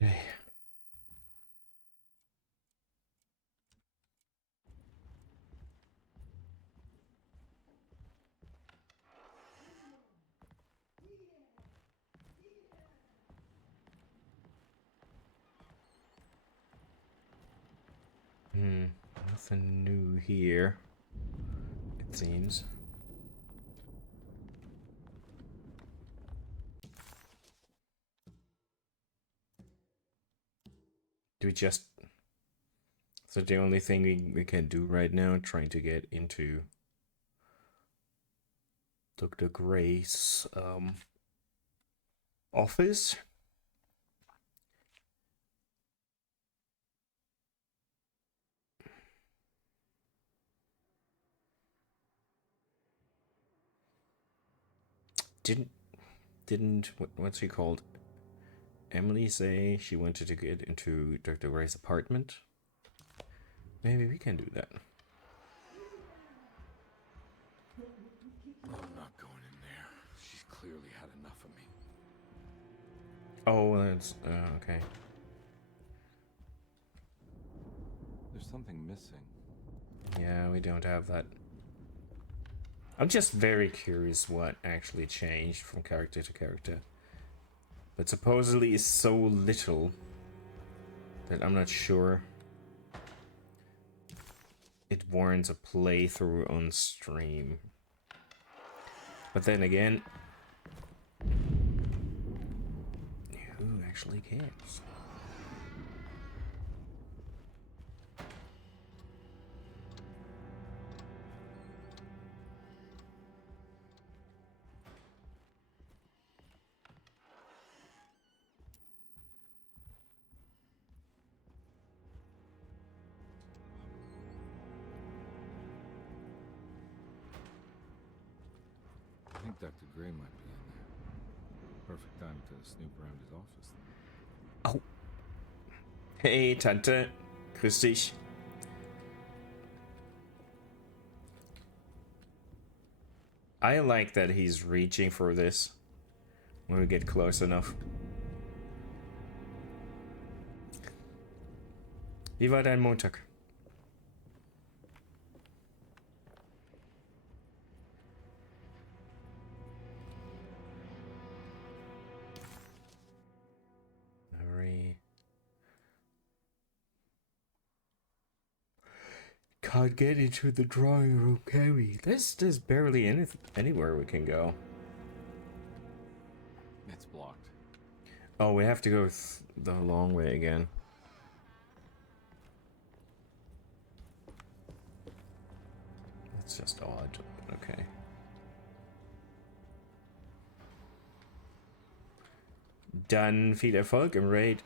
Okay. Nothing new here, it seems. Do we just... So the only thing we can do right now, trying to get into Dr. Gray's office. Didn't what's he called? Emily say she wanted to get into Dr. Gray's apartment? Maybe we can do that. I'm not going in there. She's clearly had enough of me. Oh, that's okay. There's something missing. Yeah, we don't have that. I'm just very curious what actually changed from character to character. But supposedly is so little that I'm not sure it warrants a playthrough on stream. But then again, who actually cares? I think Dr. Gray might be in there. Perfect time to snoop around his office. Oh. Hey, Tante. Grüß dich. I like that he's reaching for this when we get close enough. Wie war dein Montag? Hurry. Can't get into the drawing room, can we? There's barely anywhere we can go. It's blocked. Oh, we have to go the long way again. That's just odd. Okay. Dann viel Erfolg im Raid.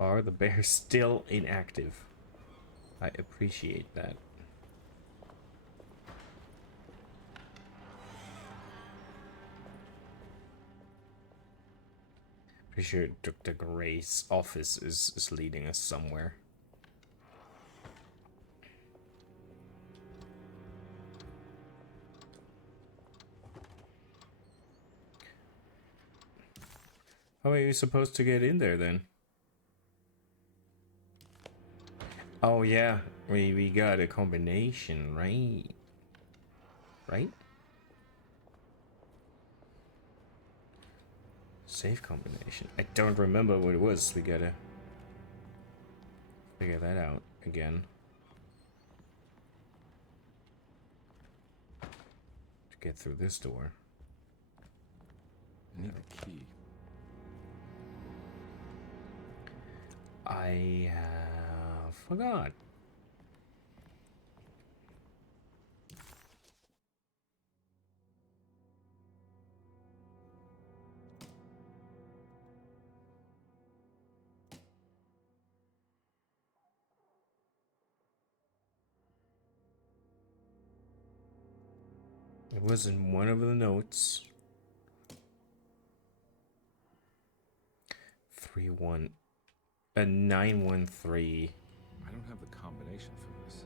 Are the bears still inactive? I appreciate that. Pretty sure Dr. Gray's office is leading us somewhere. How are you supposed to get in there then? Oh yeah, we got a combination, right? Right? Safe combination. I don't remember what it was. We gotta figure that out again. To get through this door. I need the key. I forgot. It was in one of the notes. 913. I don't have the combination for this.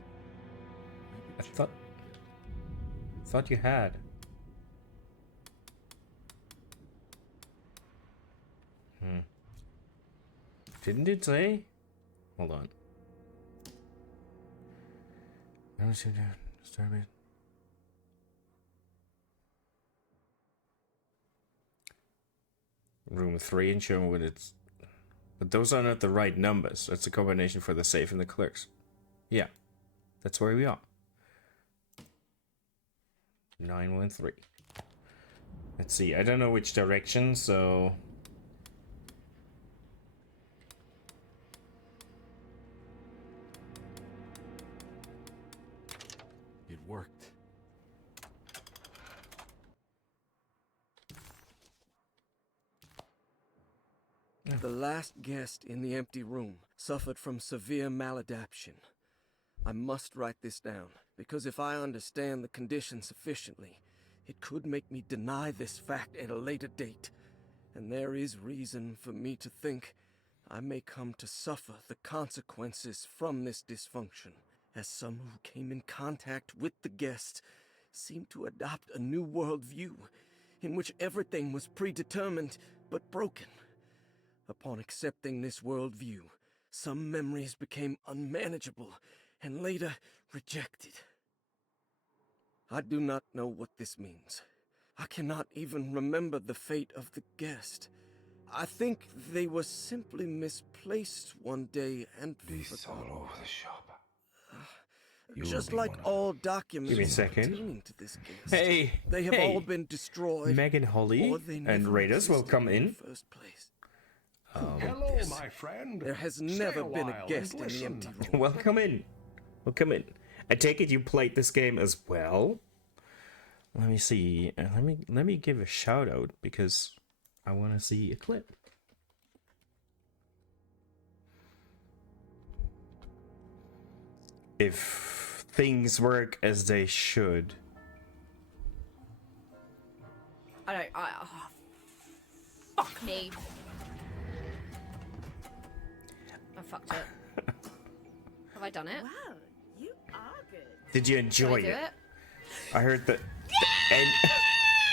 Maybe I Jim thought did. thought you had. Didn't it say? Hold on. No, she did. Start it. Room 3 and show what it's. But those are not the right numbers. That's a combination for the safe and the clerks. Yeah. That's where we are. 913. Let's see. I don't know which direction, so. It worked. The last guest in the empty room suffered from severe maladaptation. I must write this down, because if I understand the condition sufficiently, it could make me deny this fact at a later date. And there is reason for me to think I may come to suffer the consequences from this dysfunction, as some who came in contact with the guest seemed to adopt a new worldview in which everything was predetermined but broken. Upon accepting this worldview, some memories became unmanageable and later rejected. I do not know what this means. I cannot even remember the fate of the guest. I think they were simply misplaced one day and Police all forgotten. over the shop. Just You'll be like one of all documents Give me a second. pertaining to this guest. Hey! They have hey. all been destroyed. Megan Holly or they and never Raiders will existed come in in. the first place. Hello, my friend. There has Stay never been while a and guest in the listen. empty room. Welcome in. Welcome in. I take it you played this game as well. Let me see. Let me give a shout out because I want to see a clip. If things work as they should. Fuck me. I fucked it. Have I done it? Wow, you are good. Did you Did I enjoy do it? it? I heard that.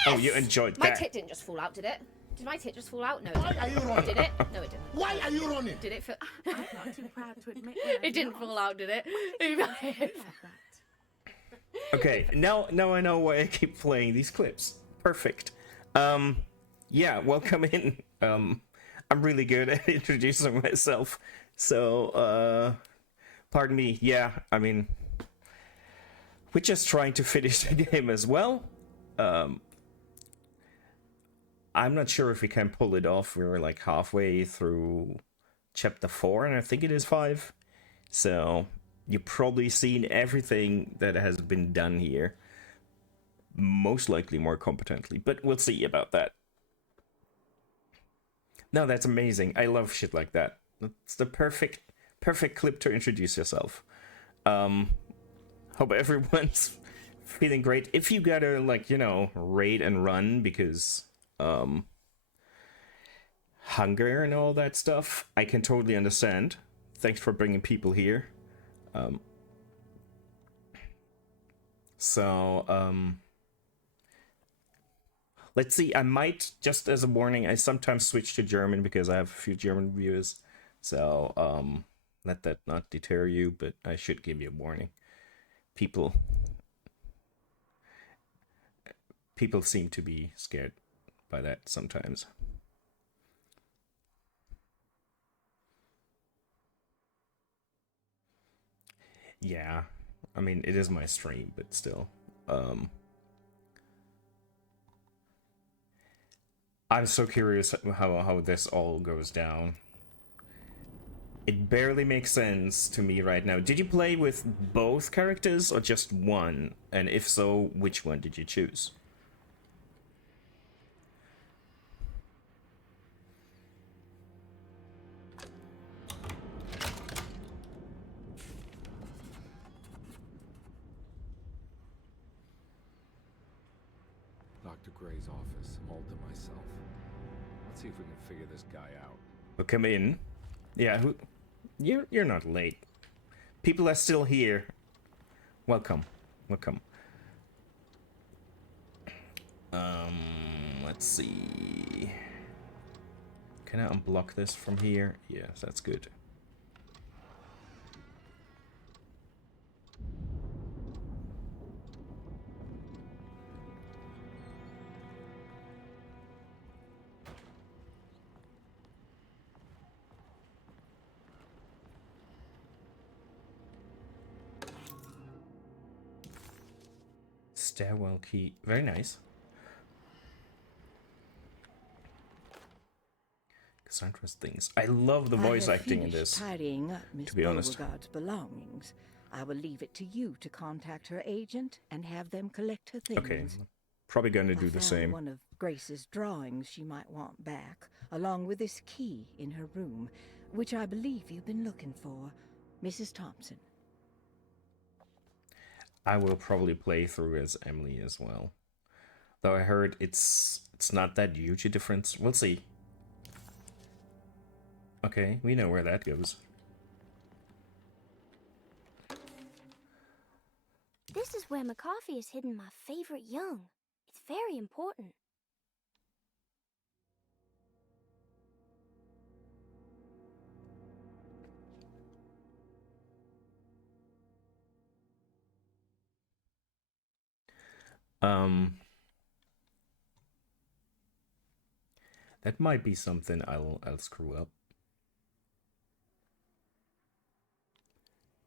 Oh, you enjoyed My that. tit didn't just fall out, did it? Did my tit just fall out? No, it didn't. Why are you running? Did it? No, it didn't. Why are you running? Did it fall? I'm not too proud to admit when It didn't fall out, did it? like that. Okay, now I know why I keep playing these clips. Perfect. Yeah, welcome in. I'm really good at introducing myself. So, pardon me. Yeah, I mean, we're just trying to finish the game as well. I'm not sure if we can pull it off. We're like halfway through chapter 4, and I think it is 5. So, you've probably seen everything that has been done here. Most likely more competently, but we'll see about that. No, that's amazing. I love shit like that. It's the perfect clip to introduce yourself. Hope everyone's feeling great. If you gotta, like, you know, raid and run because hunger and all that stuff, I can totally understand. Thanks for bringing people here. Let's see, I might, just as a warning, I sometimes switch to German because I have a few German viewers. So, let that not deter you, but I should give you a warning. People seem to be scared by that sometimes. Yeah, I mean, it is my stream, but still. I'm so curious how this all goes down. It barely makes sense to me right now. Did you play with both characters or just one? And if so, which one did you choose? Dr. Gray's office, all to myself. Let's see if we can figure this guy out. Well, come in. Yeah, who? You're not late. People are still here. Welcome, welcome. Let's see. Can I unblock this from here? Yes, that's good. Stairwell key. Very nice. Cassandra's things. I love the voice acting in this. Tidying up Miss to be honest. Beauregard's belongings. I will leave it to you to contact her agent and have them collect her things. Okay, probably going to do I the found same. one of Grace's drawings she might want back, along with this key in her room, which I believe you've been looking for, Mrs. Thompson. I will probably play through as Emily as well. Though I heard it's not that huge a difference. We'll see. Okay, we know where that goes. This is where McCoffee has hidden my favorite young. It's very important. That might be something I'll screw up.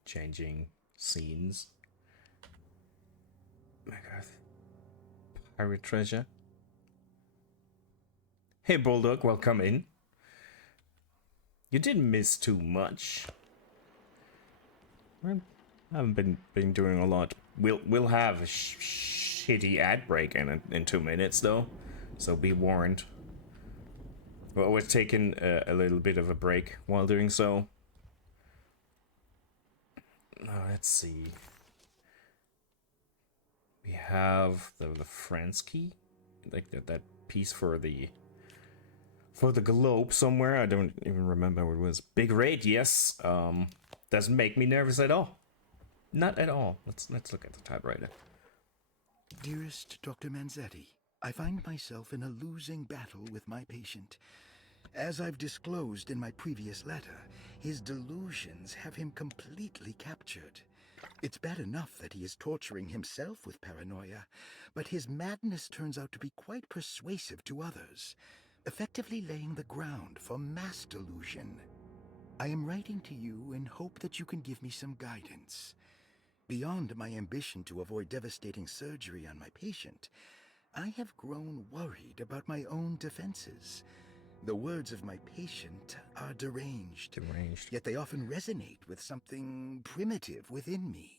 Changing scenes. Oh my god. Pirate treasure. Hey Bulldog, welcome in. You didn't miss too much. I haven't been doing a lot. We'll have a shitty ad break in 2 minutes though, so be warned. Well, we're taking a little bit of a break while doing so. Let's see. We have the France key, like that piece for the globe somewhere. I don't even remember what it was. Big raid, yes. Doesn't make me nervous at all. Not at all. Let's look at the typewriter. Dearest Dr. Manzetti, I find myself in a losing battle with my patient. As I've disclosed in my previous letter, his delusions have him completely captured. It's bad enough that he is torturing himself with paranoia, but his madness turns out to be quite persuasive to others, effectively laying the ground for mass delusion. I am writing to you in hope that you can give me some guidance. Beyond my ambition to avoid devastating surgery on my patient, I have grown worried about my own defenses. The words of my patient are deranged, yet they often resonate with something primitive within me.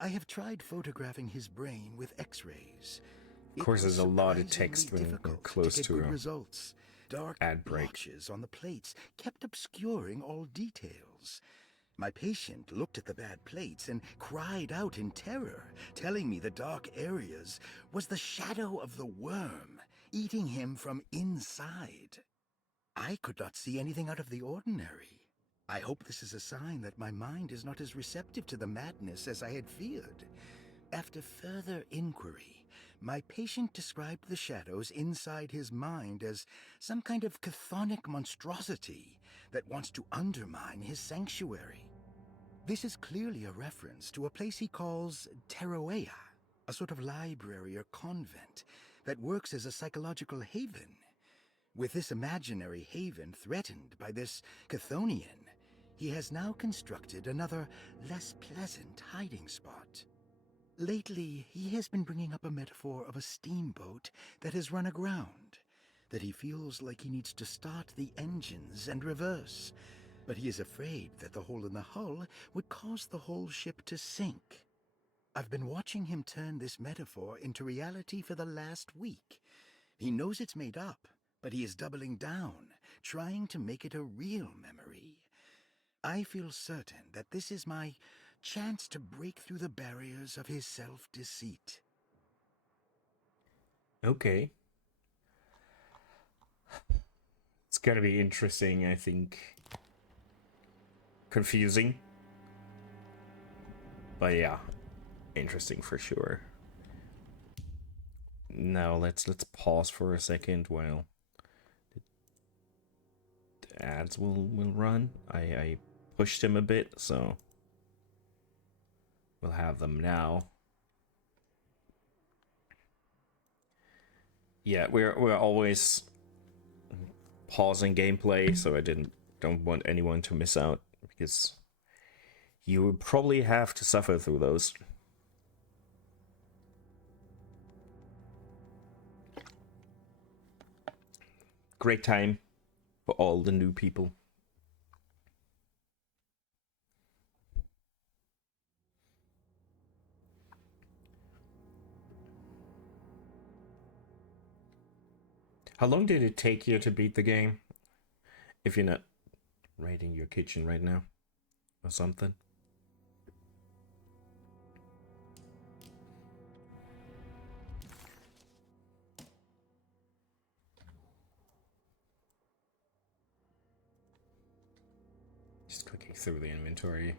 I have tried photographing his brain with X-rays. Of course, there's a lot of text when we're close to good results. Dark ad break. blotches on the plates kept obscuring all details. My patient looked at the bad plates and cried out in terror, telling me the dark areas was the shadow of the worm eating him from inside. I could not see anything out of the ordinary. I hope this is a sign that my mind is not as receptive to the madness as I had feared. After further inquiry, my patient described the shadows inside his mind as some kind of chthonic monstrosity that wants to undermine his sanctuary. This is clearly a reference to a place he calls Teroea, a sort of library or convent that works as a psychological haven. With this imaginary haven threatened by this Chthonian, he has now constructed another, less pleasant hiding spot. Lately, he has been bringing up a metaphor of a steamboat that has run aground, that he feels like he needs to start the engines and reverse. but he is afraid that the hole in the hull would cause the whole ship to sink. I've been watching him turn this metaphor into reality for the last week. He knows it's made up, but he is doubling down, trying to make it a real memory. I feel certain that this is my chance to break through the barriers of his self-deceit. Okay. It's gonna be interesting, I think. Confusing. But yeah, interesting for sure. Now let's pause for a second while the ads will run. I pushed them a bit, so we'll have them now. Yeah, we're always pausing gameplay, so I don't want anyone to miss out, because you would probably have to suffer through those. Great time for all the new people. How long did it take you to beat the game? If you're not raiding your kitchen right now or something. Just clicking through the inventory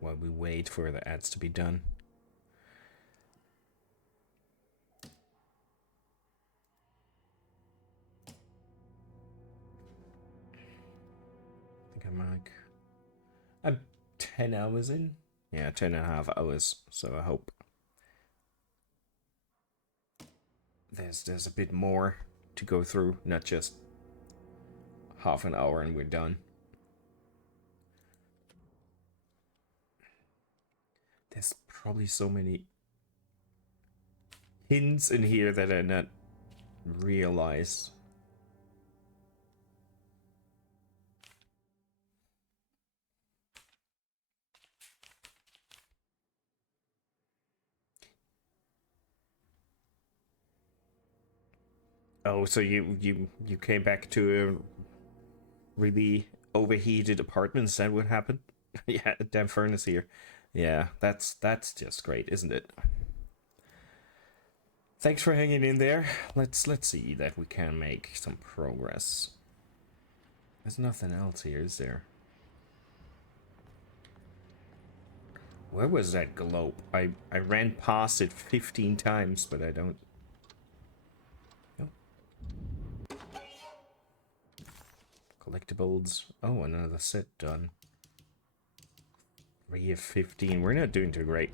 while we wait for the ads to be done. I think I'm 10 hours in. Yeah, 10 and a half hours, so I hope there's a bit more to go through, not just half an hour and we're done. There's probably so many hints in here that I not realize. Oh, so you came back to a really overheated apartment? Is that what happened? Yeah, damn furnace here. Yeah, that's just great, isn't it? Thanks for hanging in there. Let's see that we can make some progress. There's nothing else here, is there? Where was that globe? I ran past it 15 times, but I don't... Oh. Collectibles. Oh, another set done. 3 of 15. We're not doing too great.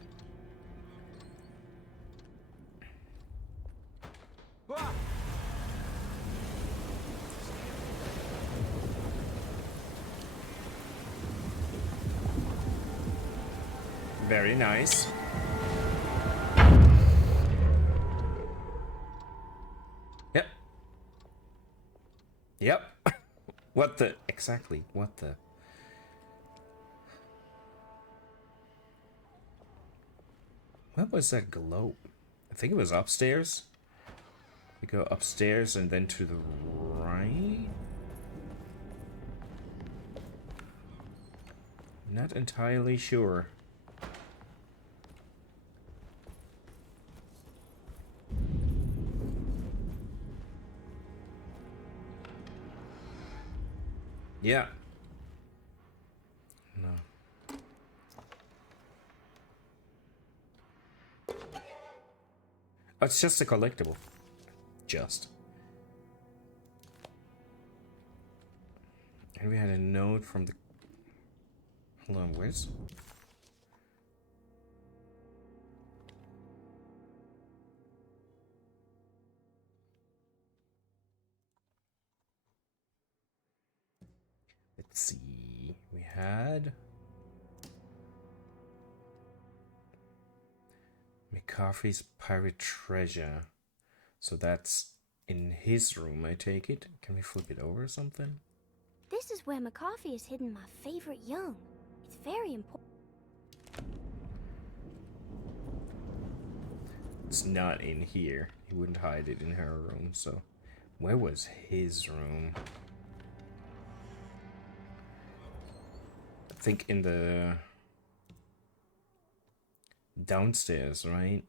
Very nice. Yep. Yep. What the... Exactly. What the... What was that globe? I think it was upstairs. We go upstairs and then to the right? Not entirely sure. Yeah. No. Oh, it's just a collectible. Just. And we had a note from the... Hold on, where's... Let's see. We had... McCarthy's pirate treasure. So that's in his room, I take it. Can we flip it over or something? This is where McCarthy has hidden my favorite young. It's very important. It's not in here. He wouldn't hide it in her room, so... Where was his room? I think in the... downstairs, right?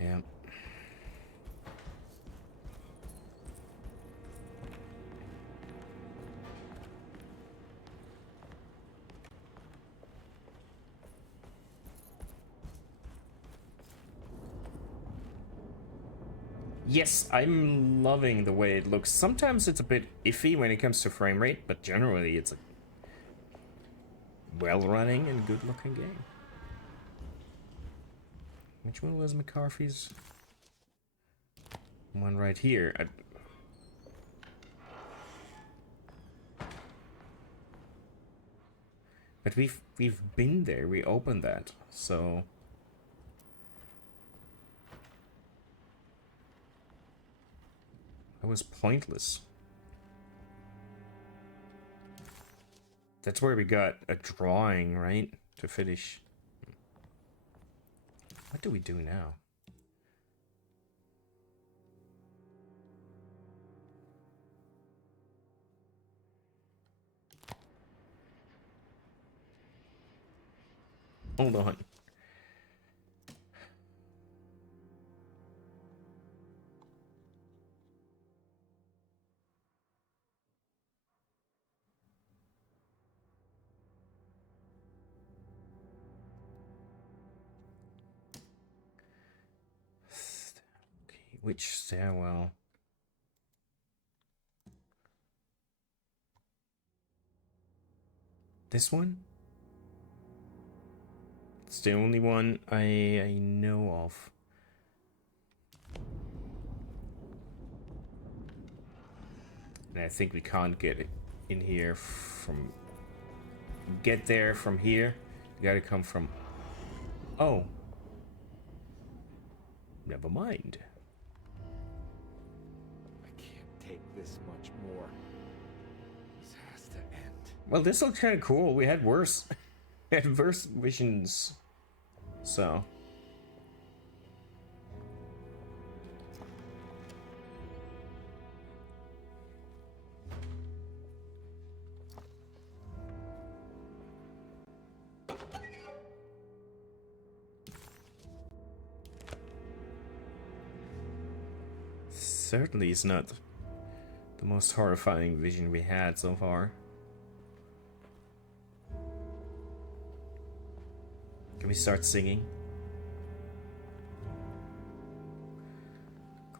Yeah. Yes, I'm loving the way it looks. Sometimes it's a bit iffy when it comes to frame rate, but generally it's a well-running and good-looking game. Which one was McCarthy's? One right here. But we've been there. We opened that, so. That was pointless. That's where we got a drawing, right? To finish. What do we do now? Hold on. Okay, which stairwell? This one? It's the only one I know of. And I think we can't get it in here from... Get there from here. You gotta come from... Oh. Never mind. I can't take this much more. This has to end. Well, this looks kind of cool. We had worse... we had worse visions. So... Certainly is not the most horrifying vision we had so far. Can we start singing?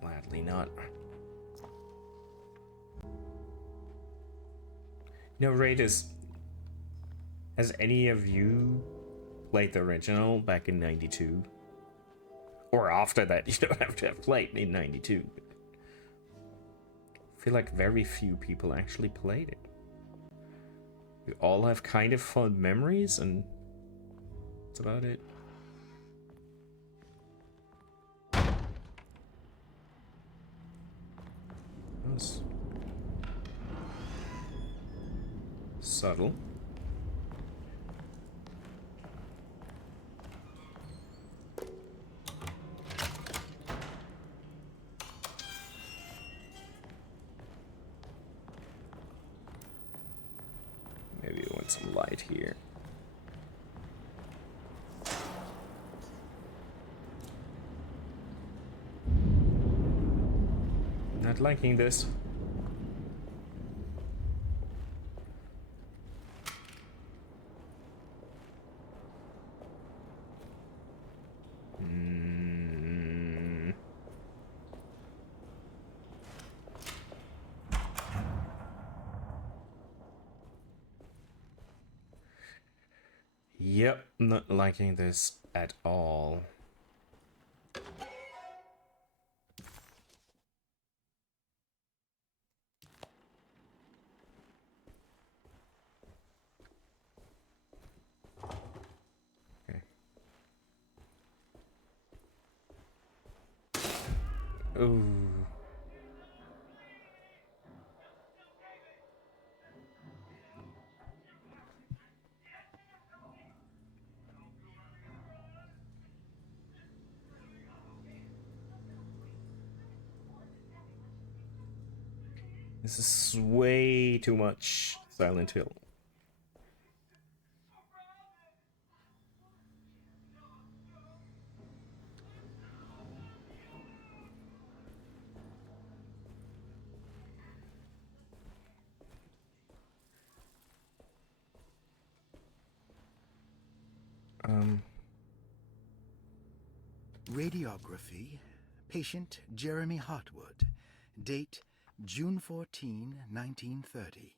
Gladly not. No, Raiders. Has any of you played the original back in 92? Or after that, you don't have to have played in 92. I feel like very few people actually played it. We all have kind of fond memories, and that's about it. That was subtle. Maybe we want some light here. Not liking this. Yep, not liking this at all. Okay. Ooh. This is way too much Silent Hill. Radiography. Patient Jeremy Hartwood. Date June 14, 1930.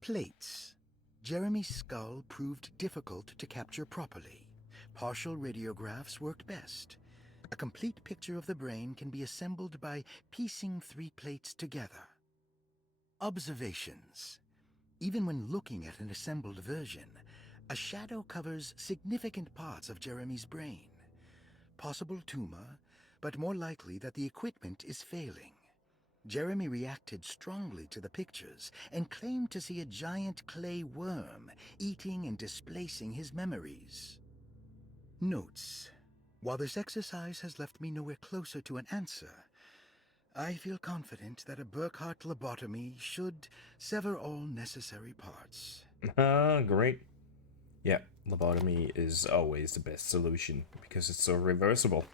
Plates. Jeremy's skull proved difficult to capture properly. Partial radiographs worked best. A complete picture of the brain can be assembled by piecing 3 plates together. Observations. Even when looking at an assembled version, a shadow covers significant parts of Jeremy's brain. Possible tumor, but more likely that the equipment is failing. Jeremy reacted strongly to the pictures and claimed to see a giant clay worm eating and displacing his memories. Notes. While this exercise has left me nowhere closer to an answer, I feel confident that a Burkhardt lobotomy should sever all necessary parts. Great. Yeah, lobotomy is always the best solution because it's so reversible.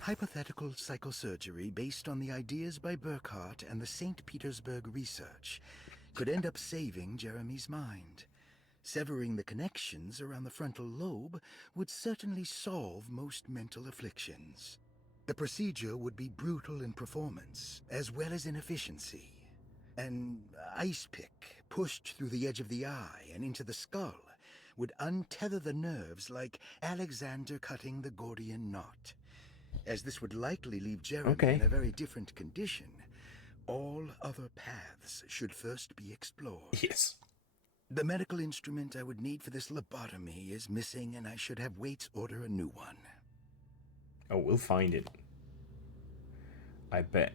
Hypothetical psychosurgery based on the ideas by Burkhardt and the St. Petersburg research could end up saving Jeremy's mind. Severing the connections around the frontal lobe would certainly solve most mental afflictions. The procedure would be brutal in performance, as well as in efficiency. An ice pick pushed through the edge of the eye and into the skull would untether the nerves like Alexander cutting the Gordian knot. As this would likely leave Jeremy in a very different condition, all other paths should first be explored. Yes. The medical instrument I would need for this lobotomy is missing, and I should have Waits order a new one. Oh, we'll find it. I bet.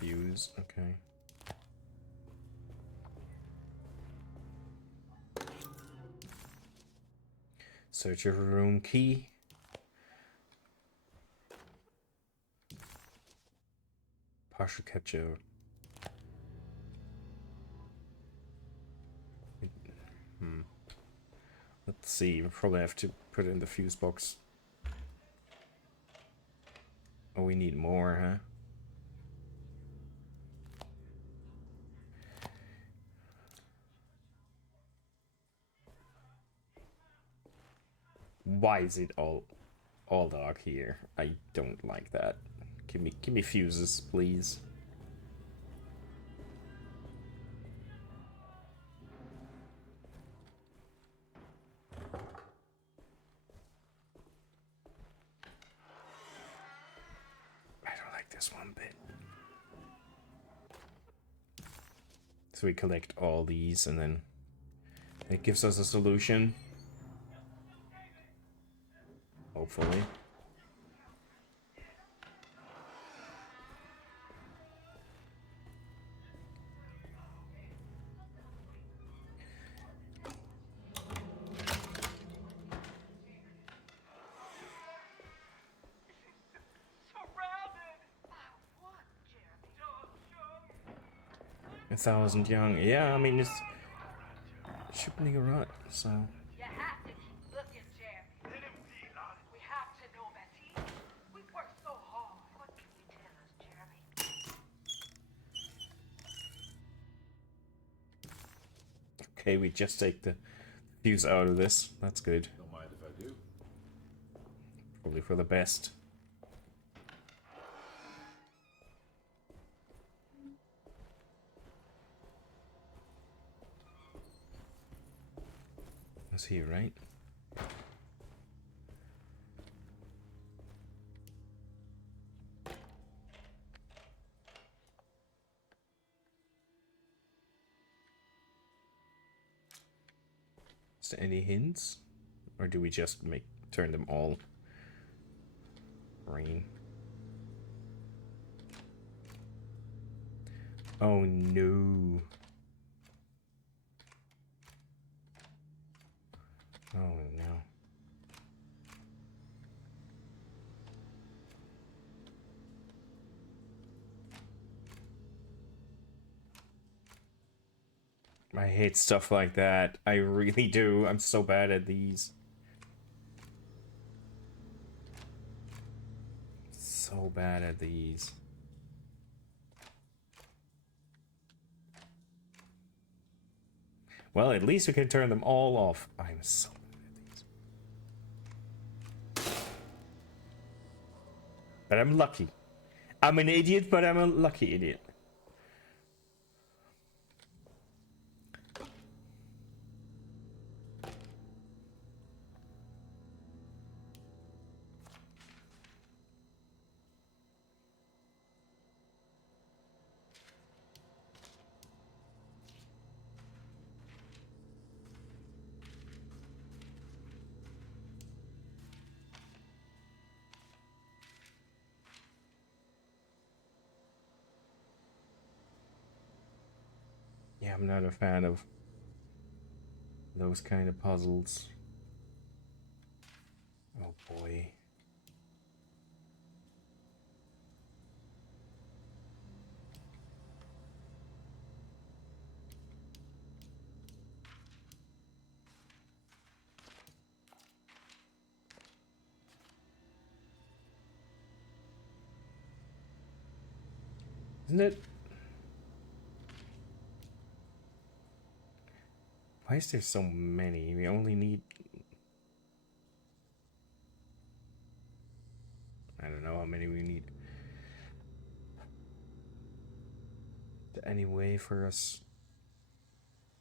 Fuse, okay. Surgery room key. Partial capture. Let's see, we probably have to put it in the fuse box. Oh, we need more, huh? Why is it all dark here? I don't like that. Give me fuses, please. I don't like this one bit. So we collect all these and then it gives us a solution. Hopefully. A 1,000 young. Yeah, I mean, it should be a rut, so. You have to keep looking, Jeremy. We have to know that we worked so hard. What can you tell us, Jeremy? Okay, we just take the fuse out of this. That's good. Don't mind if I do. Probably for the best. That's here, right? Is there any hints? Or do we just turn them all green? Oh no. Oh no. I hate stuff like that. I really do. I'm so bad at these. So bad at these. Well, at least we can turn them all off. I'm so bad at these. But I'm lucky. I'm an idiot, but I'm a lucky idiot. Yeah, I'm not a fan of those kind of puzzles. Oh boy. Isn't it? Why is there so many? We only need... I don't know how many we need. Is there any way for us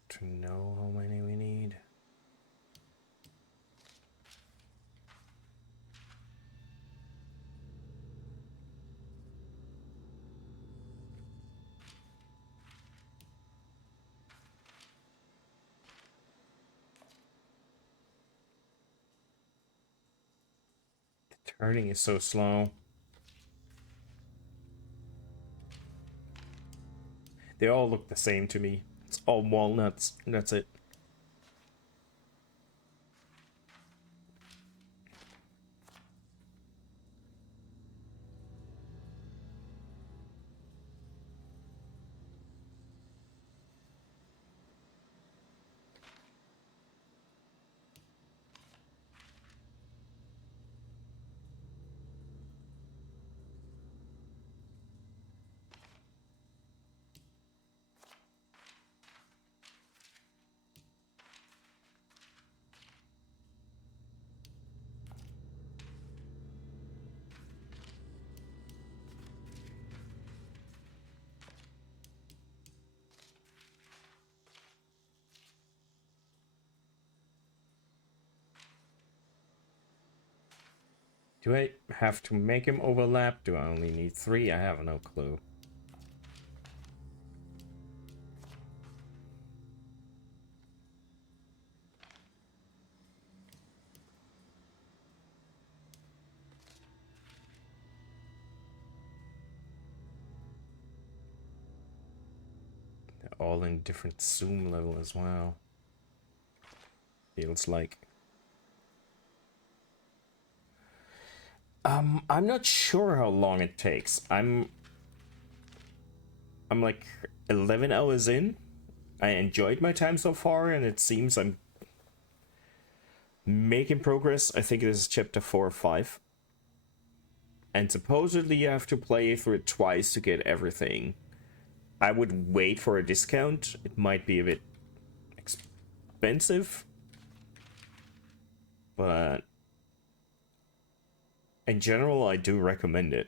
to know how many we need? The turning is so slow. They all look the same to me. It's all walnuts, and that's it. Do I have to make him overlap? Do I only need 3? I have no clue. They're all in different zoom level as well. Feels like. I'm not sure how long it takes. I'm like 11 hours in. I enjoyed my time so far, and it seems I'm making progress. I think this is chapter 4 or 5. And supposedly you have to play through it twice to get everything. I would wait for a discount. It might be a bit expensive. But in general, I do recommend it.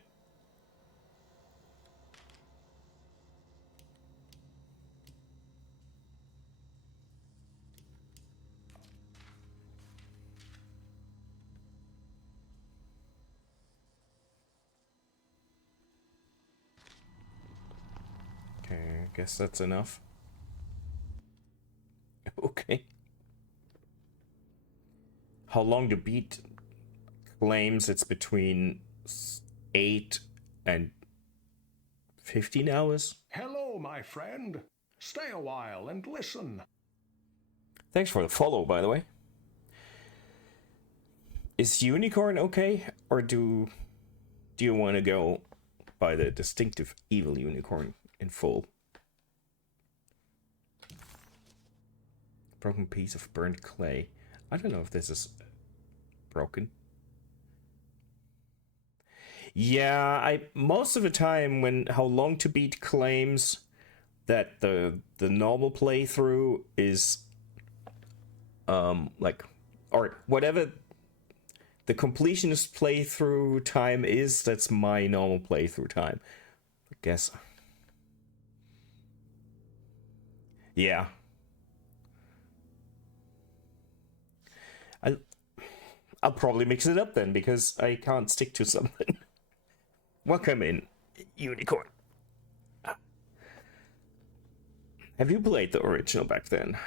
Okay, I guess that's enough. Okay. How long to beat? Claims it's between 8 and 15 hours. Hello, my friend. Stay a while and listen. Thanks for the follow, by the way. Is unicorn okay, or do you want to go by the distinctive evil unicorn in full? Broken piece of burnt clay. I don't know if this is broken. Yeah, I most of the time when How Long to Beat claims that the normal playthrough is like, or whatever the completionist playthrough time is, that's my normal playthrough time. I guess. Yeah. I'll probably mix it up then, because I can't stick to something. Welcome in, unicorn. Have you played the original back then?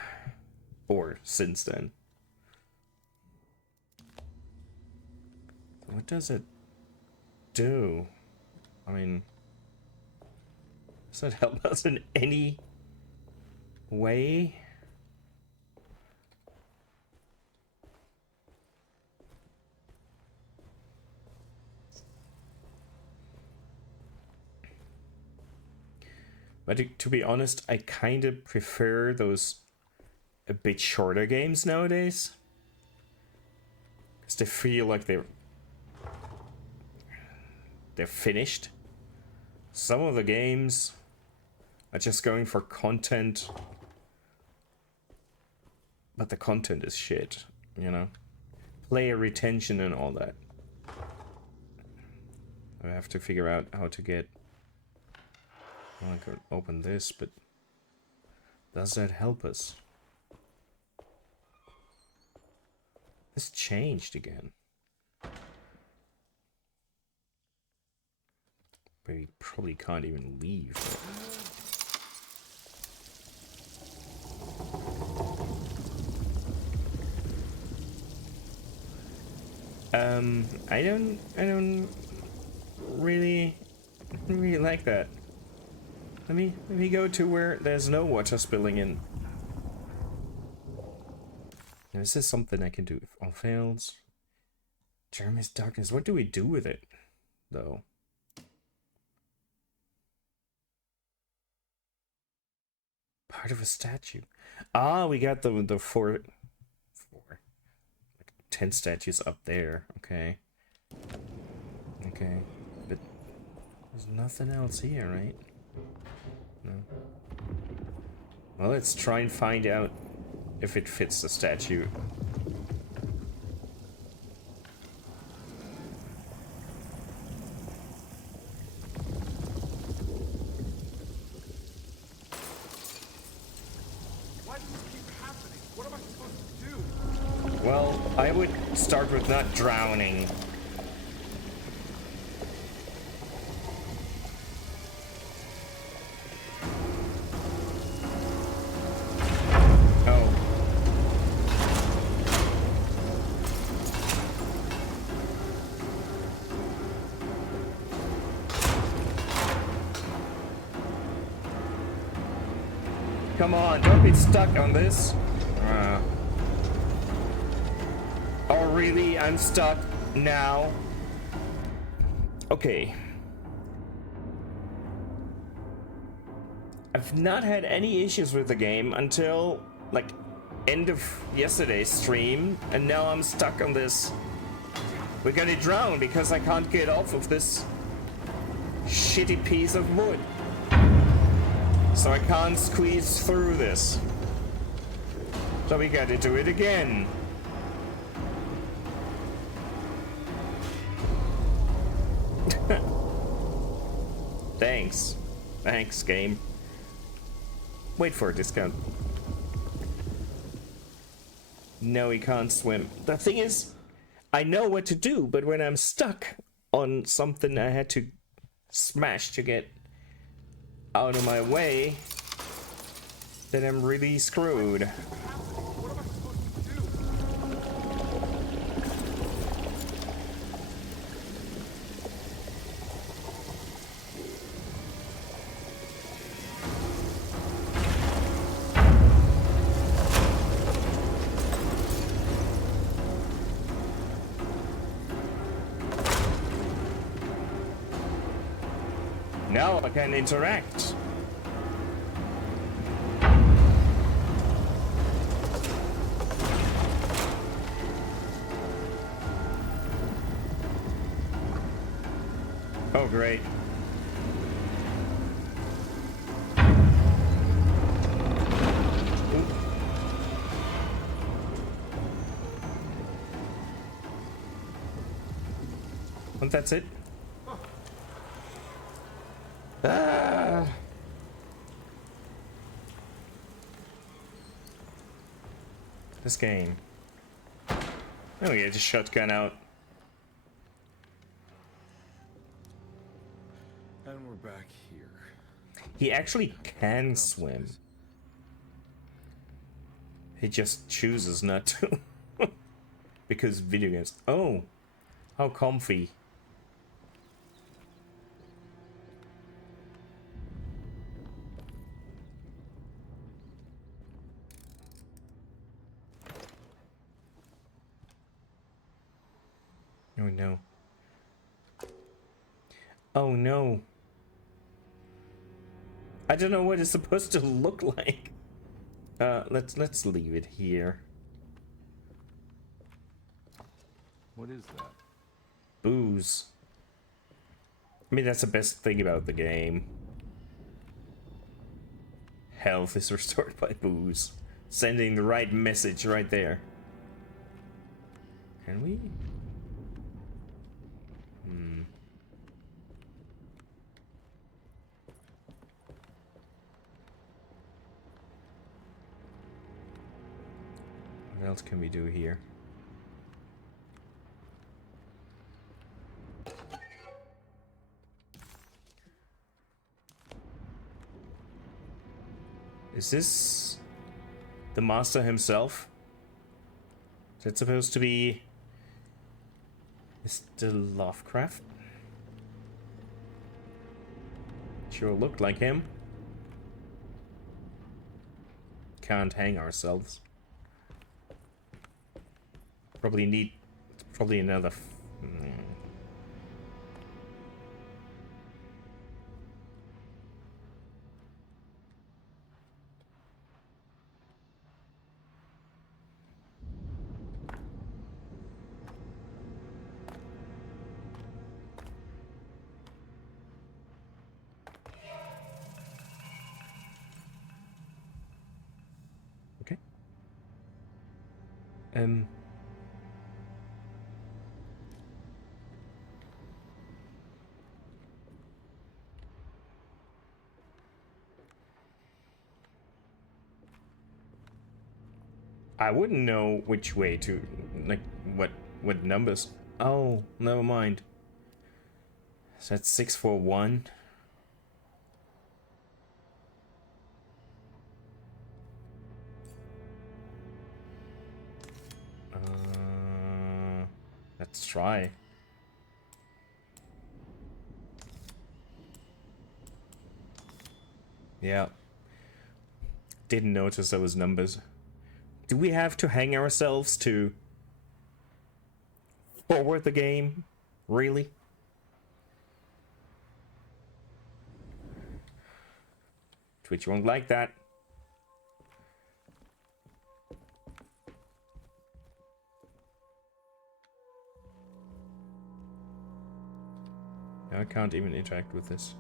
Or since then? What does it do? I mean, does it help us in any way? But to be honest, I kind of prefer those a bit shorter games nowadays. Because they feel like they're finished. Some of the games are just going for content, but the content is shit, you know? Player retention and all that. I have to figure out how to get... Well, I could open this, but does that help us? This changed again. But we probably can't even leave. I don't really like that. Let me go to where there's no water spilling in. Now, is this something I can do if all fails? Jeremy's darkness. What do we do with it, though? Part of a statue. Ah, we got the four, like 10 statues up there. Okay. Okay, but there's nothing else here, right? No. Well, let's try and find out if it fits the statue. Why does this keep happening? What am I supposed to do? Well, I would start with not drowning. Come on, don't be stuck on this. Oh, really? I'm stuck now? Okay. I've not had any issues with the game until, like, end of yesterday's stream, and now I'm stuck on this. We're gonna drown because I can't get off of this shitty piece of wood. So I can't squeeze through this. So we gotta do it again. Thanks. Thanks, game. Wait for a discount. No, he can't swim. The thing is, I know what to do, but when I'm stuck on something I had to smash to get out of my way, then I'm really screwed. What am I supposed to do? Now I can interact. Oh, great. And that's it. Ah. This game. Oh, we get the shotgun out. And we're back here. He actually can swim. He just chooses not to. Because video games. Oh, how comfy. Oh no. Oh no. I don't know what it's supposed to look like. Let's leave it here. What is that? Booze. I mean, that's the best thing about the game. Health is restored by booze. Sending the right message right there. Can we? What else can we do here? Is this the master himself? Is that supposed to be Mr. Lovecraft? Sure looked like him. Can't hang ourselves. Probably need another okay. I wouldn't know which way to, like, what numbers. Oh, never mind. So that's 641. Let's try. Yeah. Didn't notice there was numbers. Do we have to hang ourselves to forward the game? Really? Twitch won't like that. I can't even interact with this.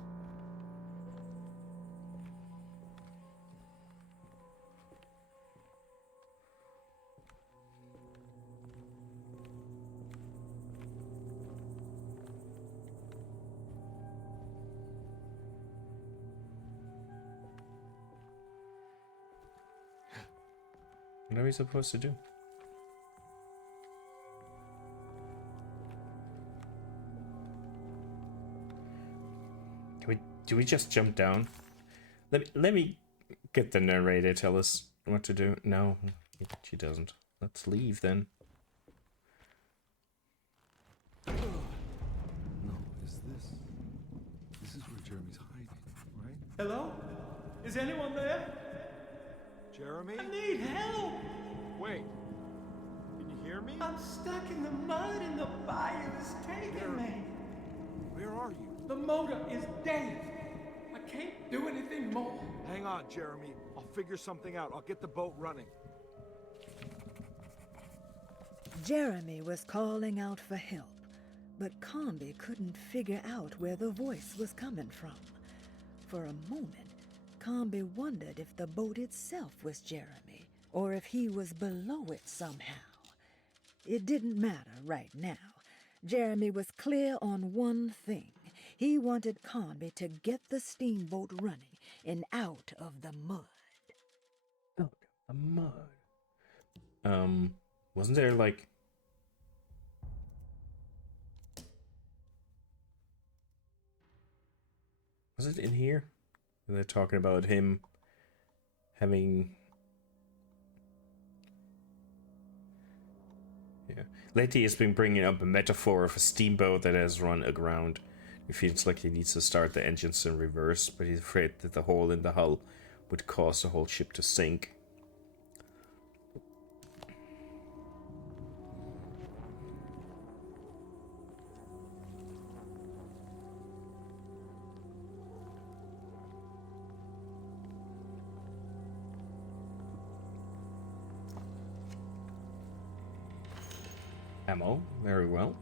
What are we supposed to do? Do we just jump down? Let me get the narrator tell us what to do. No, she doesn't. Let's leave then. No, is this? This is where Jeremy's hiding, right? Hello? Is anyone there? Jeremy? I need help! Wait. Can you hear me? I'm stuck in the mud and the bayou is taking me. Where are you? The motor is dead. can't do anything more. Hang on, Jeremy. I'll figure something out. I'll get the boat running. Jeremy was calling out for help, but Combi couldn't figure out where the voice was coming from. For a moment, Combi wondered if the boat itself was Jeremy, or if he was below it somehow. It didn't matter right now. Jeremy was clear on one thing. He wanted Combi to get the steamboat running and out of the mud. Oh, the mud. Wasn't there like... Was it in here? They're talking about him having... Yeah. Lately he's been bringing up a metaphor of a steamboat that has run aground. He feels like he needs to start the engines in reverse, but he's afraid that the hole in the hull would cause the whole ship to sink. Ammo, very well.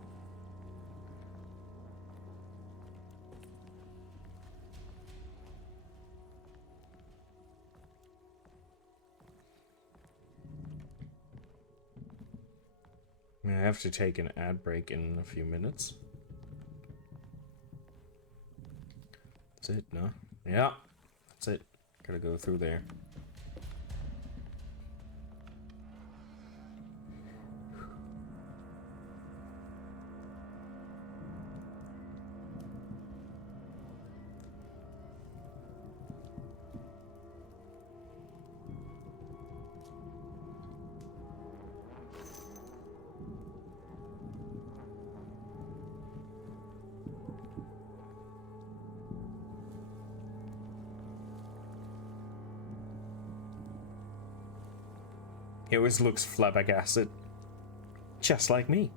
I have to take an ad break in a few minutes. That's it, no? Yeah, that's it. Gotta go through there. He always looks flabbergasted. Just like me.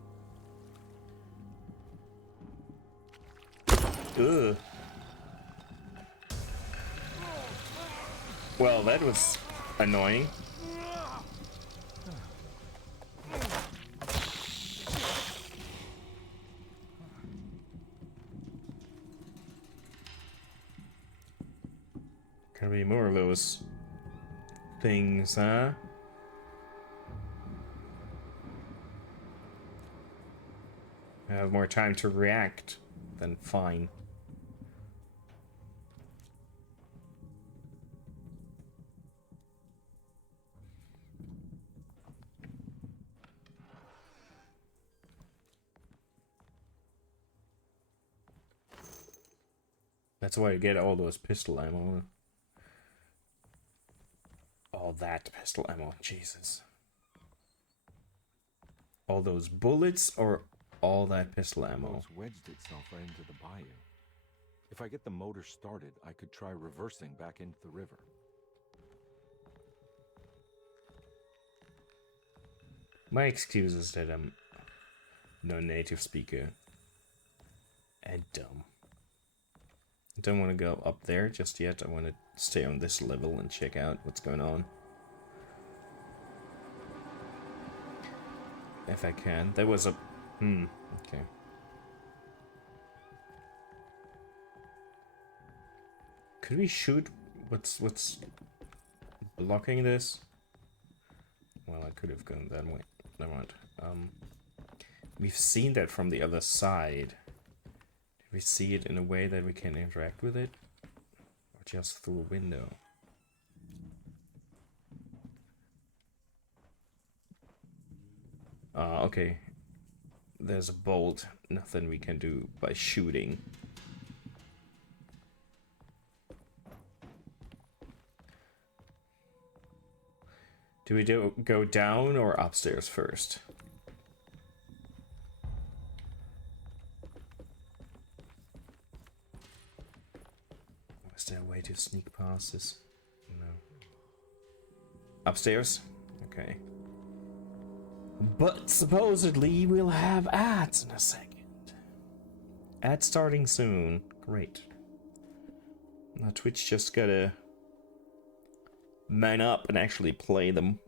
Ugh. Well, that was annoying. Gonna be more of those things, huh? I have more time to react, then fine. That's why you get all those pistol ammo. All that pistol ammo, Jesus. All those bullets or all that pistol ammo? It's wedged itself right into the bayou. If I get the motor started, I could try reversing back into the river. My excuse is that I'm no native speaker and dumb. I don't want to go up there just yet. I want to stay on this level and check out what's going on. If I can. There was a... okay. Could we shoot? What's blocking this? Well, I could have gone that way. Never mind. We've seen that from the other side. Did we see it in a way that we can interact with it? Or just through a window? Okay. There's a bolt. Nothing we can do by shooting. Do we go down or upstairs first? Is there a way to sneak past this? No. Upstairs? Okay. But supposedly we'll have ads in a second. Ads starting soon. Great. Now Twitch just gotta man up and actually play them.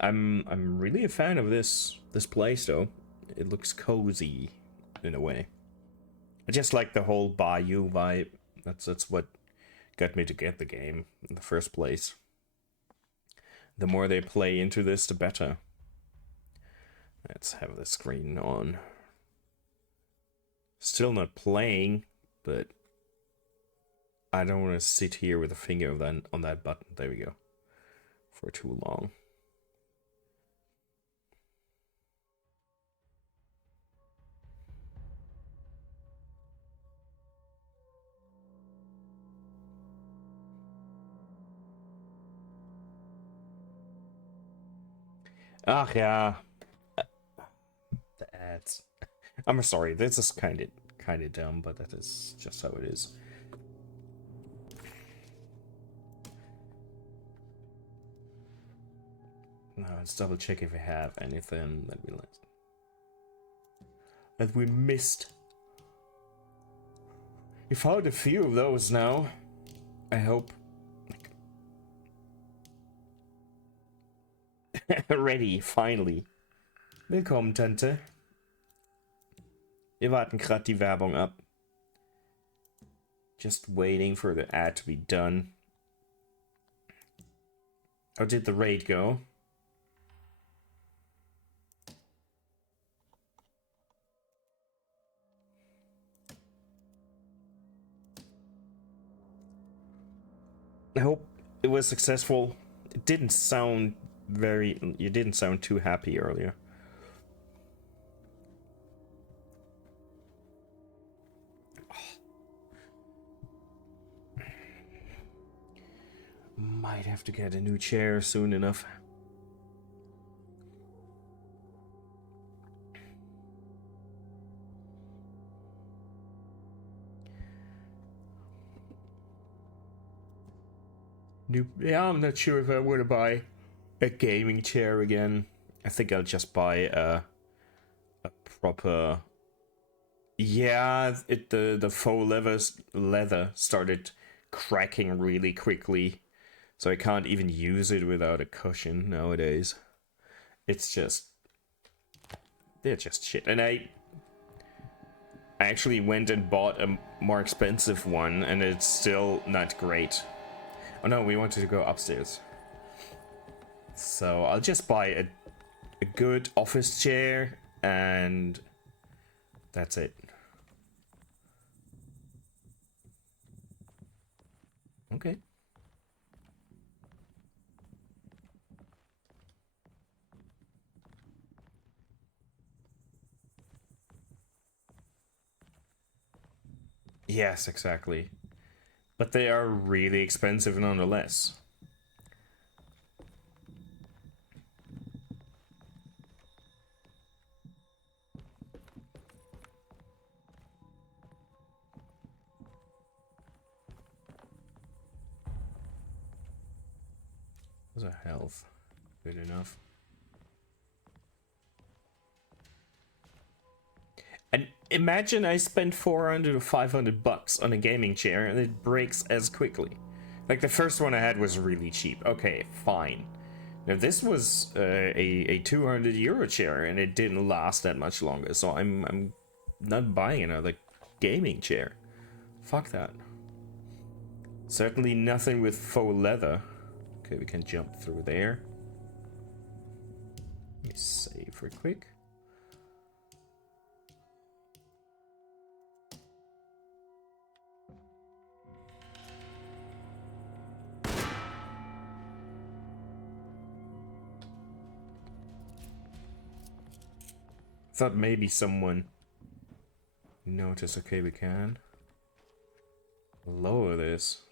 I'm really a fan of this place though. It looks cozy in a way. I just like the whole bayou vibe. That's what got me to get the game in the first place. The more they play into this, the better. Let's have the screen on. Still not playing, but I don't want to sit here with a finger on that button. There we go. For too long. Ach yeah. The ads. I'm sorry, this is kind of dumb, but that is just how it is. Now let's double check if we have anything that we missed. We found a few of those now. I hope. Ready, finally. Willkommen, Tante. Wir warten gerade die Werbung ab. Just waiting for the ad to be done. How did the raid go? I hope it was successful. It didn't sound you didn't sound too happy earlier. Might have to get a new chair soon enough. Yeah, I'm not sure if I want to buy a gaming chair again. I think I'll just buy a proper. Yeah, the faux leather started cracking really quickly, so I can't even use it without a cushion nowadays. It's just, they're just shit. And I actually went and bought a more expensive one, and it's still not great. Oh no, we wanted to go upstairs. So I'll just buy a good office chair, and that's it. Okay. Yes, exactly. But they are really expensive nonetheless. What's a health? Good enough. And imagine I spent 400 or 500 bucks on a gaming chair and it breaks as quickly. Like the first one I had was really cheap. Okay, fine. Now this was a 200 euro chair and it didn't last that much longer. So I'm not buying another gaming chair. Fuck that. Certainly nothing with faux leather. Okay, we can jump through there. Let me save real quick. Thought maybe someone noticed. Okay, we can lower this.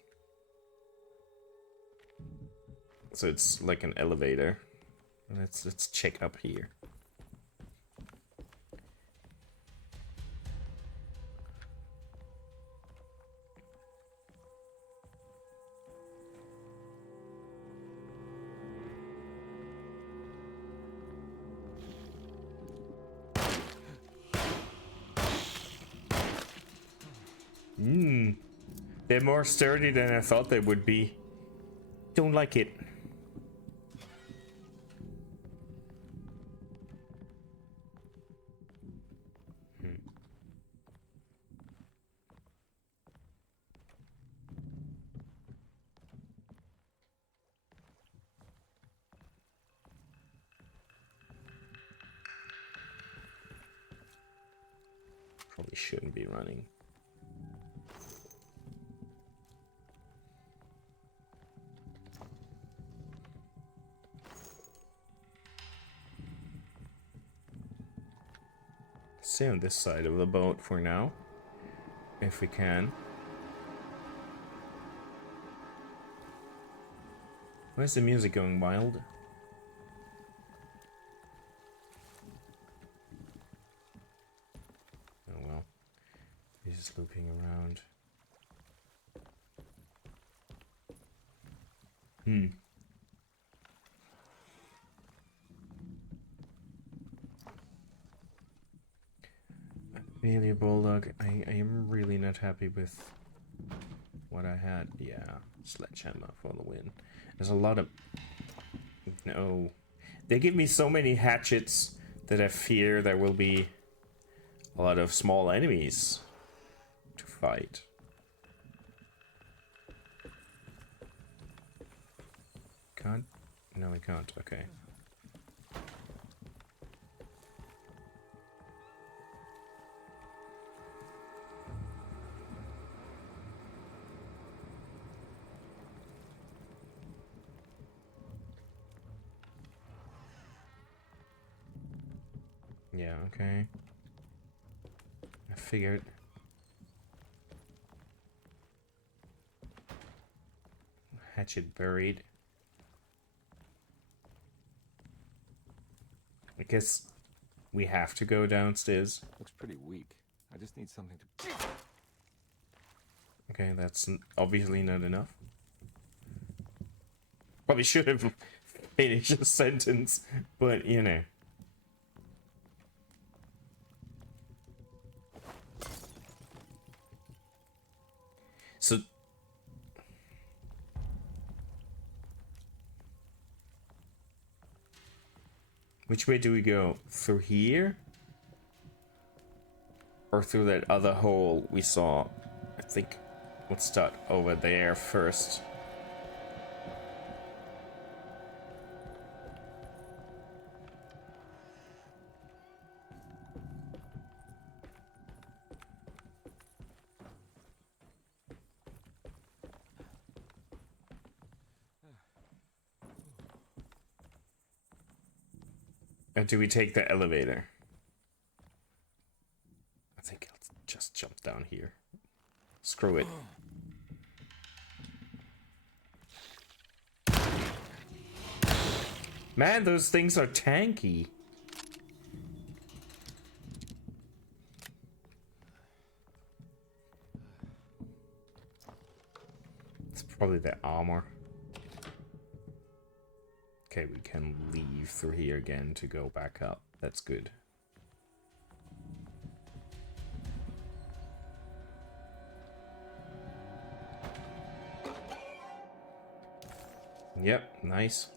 So it's like an elevator. Let's check up here. They're more sturdy than I thought they would be. Don't like it. Probably shouldn't be running. Stay on this side of the boat for now, if we can. Where's the music going wild? Oh well, he's just looping around. Amelia Bulldog, I am really not happy with what I had. Yeah, sledgehammer for the win. There's a lot of... No. They give me so many hatchets that I fear there will be a lot of small enemies to fight. Can't? No, we can't. Okay. Yeah, okay. I figured. Hatchet buried. I guess we have to go downstairs. Looks pretty weak. I just need something to... Okay, that's obviously not enough. Probably should have finished the sentence, but you know. So which way do we go? Through here? Or through that other hole we saw? I think we'll start over there first. Or do we take the elevator? I think I'll just jump down here. Screw it. Man, those things are tanky. It's probably the armor. Okay, we can leave through here again to go back up. That's good. Yep, nice.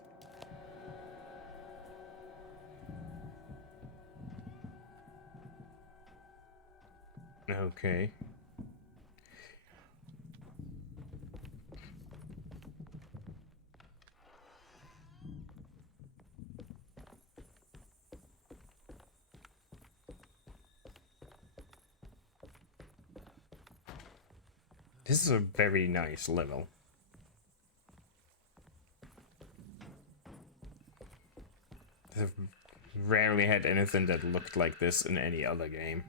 Okay. This is a very nice level. I've rarely had anything that looked like this in any other game.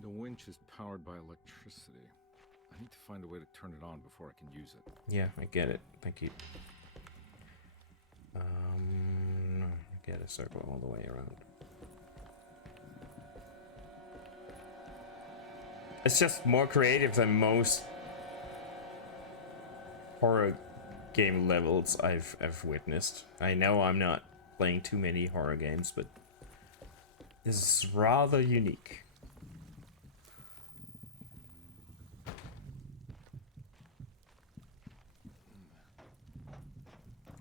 The winch is powered by electricity. I need to find a way to turn it on before I can use it. Yeah, I get it. Thank you. Get a circle all the way around. It's just more creative than most horror game levels I've witnessed. I know I'm not playing too many horror games, but this is rather unique.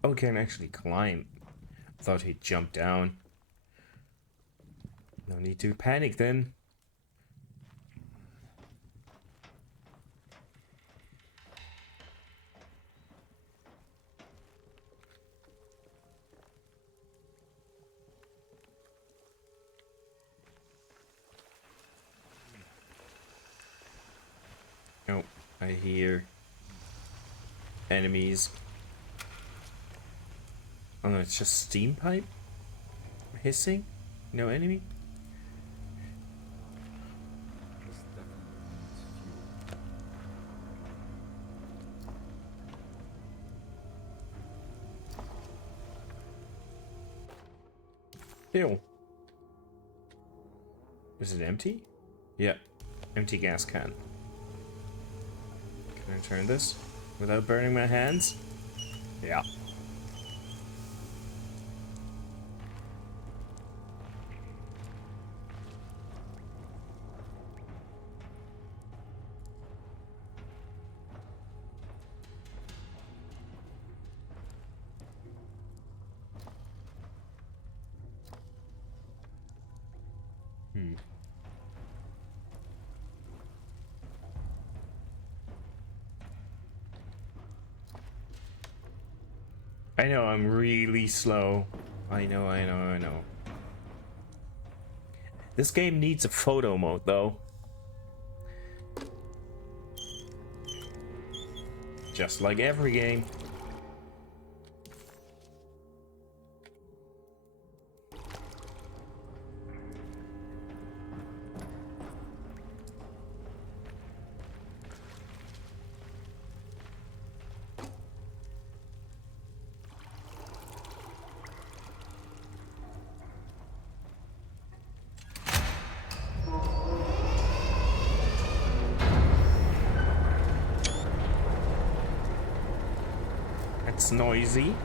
Oh, he can actually climb. I thought he'd jump down. No need to panic then. Oh, I hear enemies. Oh no, it's just steam pipe hissing? No enemy? This definitely needs fuel. Ew. Is it empty? Yeah. Empty gas can. Can I turn this without burning my hands? Yeah. I know, I'm really slow. I know. This game needs a photo mode, though. Just like every game. It's noisy.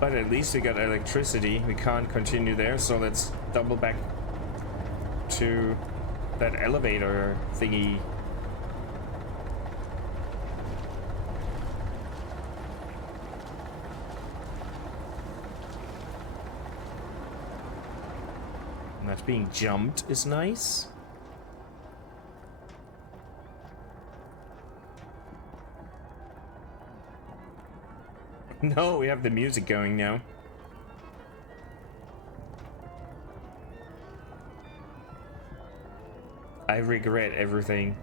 But at least we got electricity. We can't continue there, so let's double back to that elevator thingy. Not being jumped is nice. No, we have the music going now. I regret everything.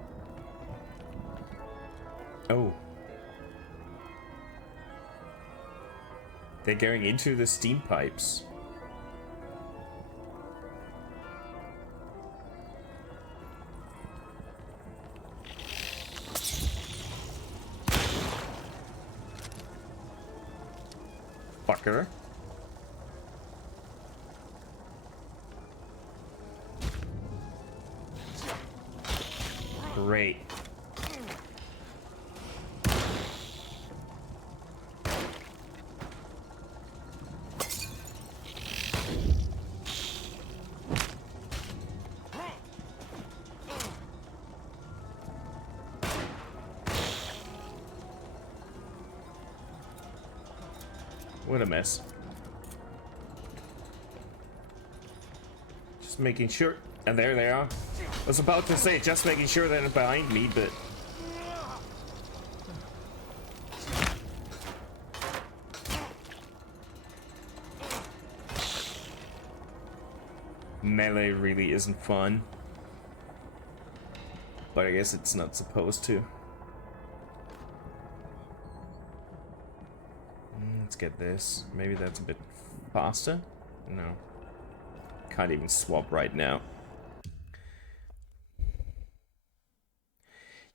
Oh. They're going into the steam pipes. Fucker. Great. What a mess. Just making sure. And there they are. I was about to say, just making sure they're not behind me, but... Melee really isn't fun. But I guess it's not supposed to. Let's get this. Maybe that's a bit faster? No. Can't even swap right now.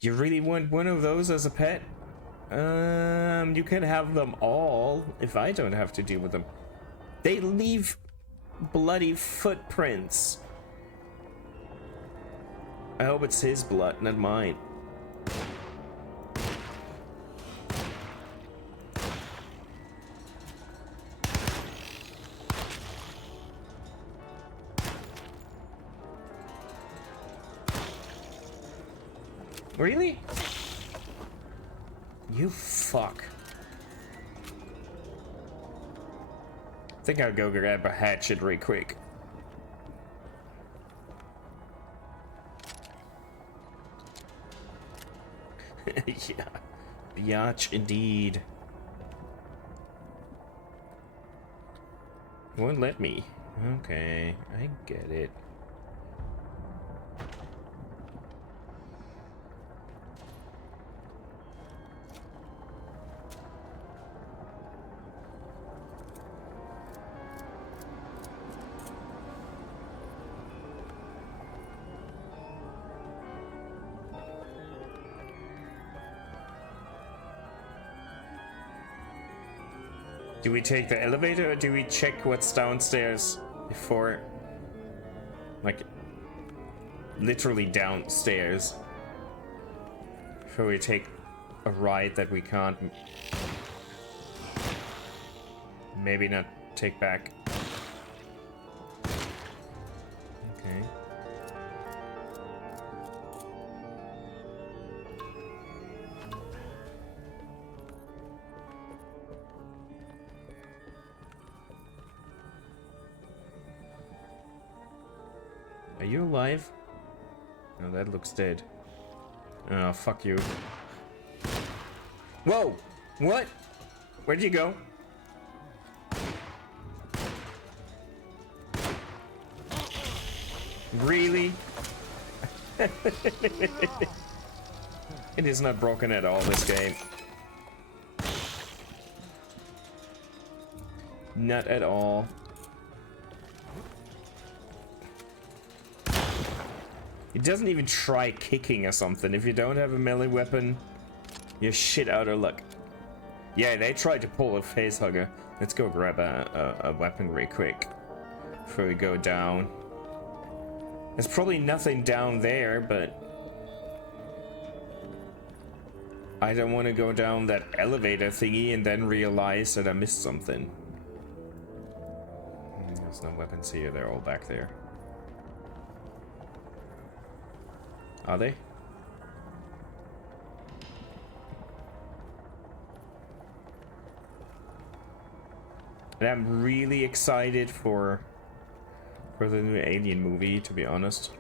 You really want one of those as a pet? You can have them all if I don't have to deal with them. They leave bloody footprints. I hope it's his blood, not mine. Really? You fuck. I think I'll go grab a hatchet real quick. Yeah. Biatch indeed. Won't let me. Okay, I get it. Do we take the elevator or do we check what's downstairs before? Like, literally downstairs. Before we take a ride that we can't maybe not take back. Okay. Are you alive? No, that looks dead. Oh, fuck you. Whoa! What? Where'd you go? Really? It is not broken at all, this game. Not at all. It doesn't even try kicking or something. If you don't have a melee weapon, you're shit out of luck. Yeah, they tried to pull a face hugger. Let's go grab a weapon real quick before we go down. There's probably nothing down there, but I don't want to go down that elevator thingy and then realize that I missed something. There's no weapons here. They're all back there. Are they? And I'm really excited for the new Alien movie, to be honest.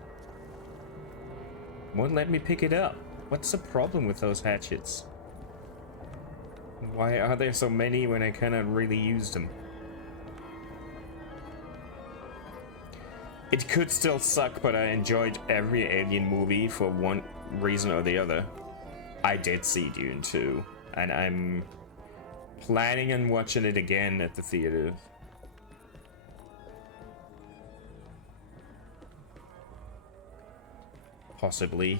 Won't let me pick it up. What's the problem with those hatchets? Why are there so many when I cannot really use them? It could still suck, but I enjoyed every Alien movie for one reason or the other. I did see Dune 2, and I'm planning on watching it again at the theater. Possibly.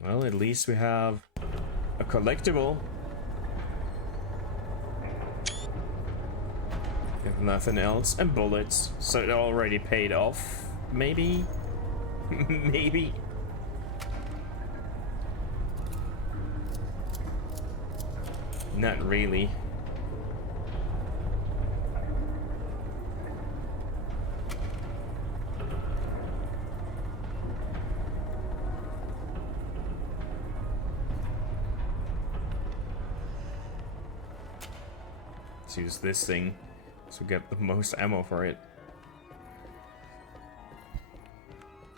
Well, at least we have a collectible. If nothing else, and bullets. So it already paid off, maybe? Maybe. Not really. Let's use this thing to get the most ammo for it.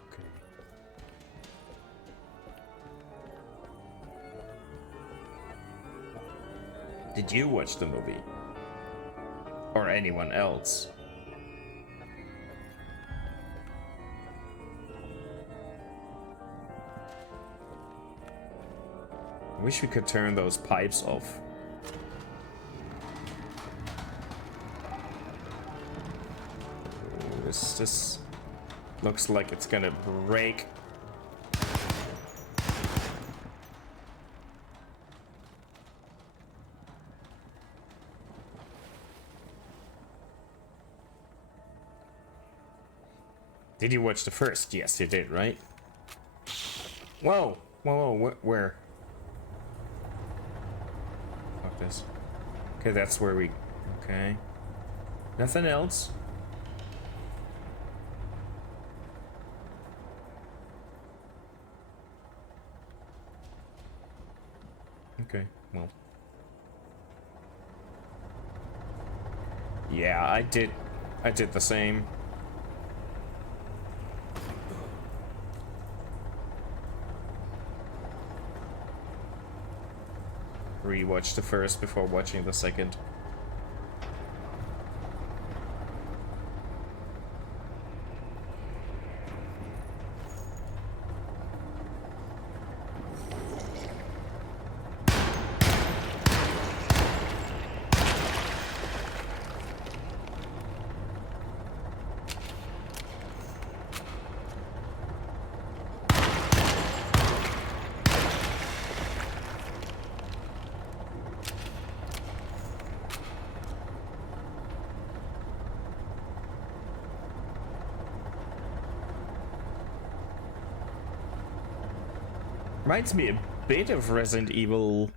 Okay. Did you watch the movie? Or anyone else? I wish we could turn those pipes off. This looks like it's gonna break. Did you watch the first? Yes, you did, right? Whoa, whoa, whoa, where? Okay, that's where we... Okay. Nothing else? Okay, well. Yeah, I did the same. Rewatch the first before watching the second. Reminds me a bit of Resident Evil.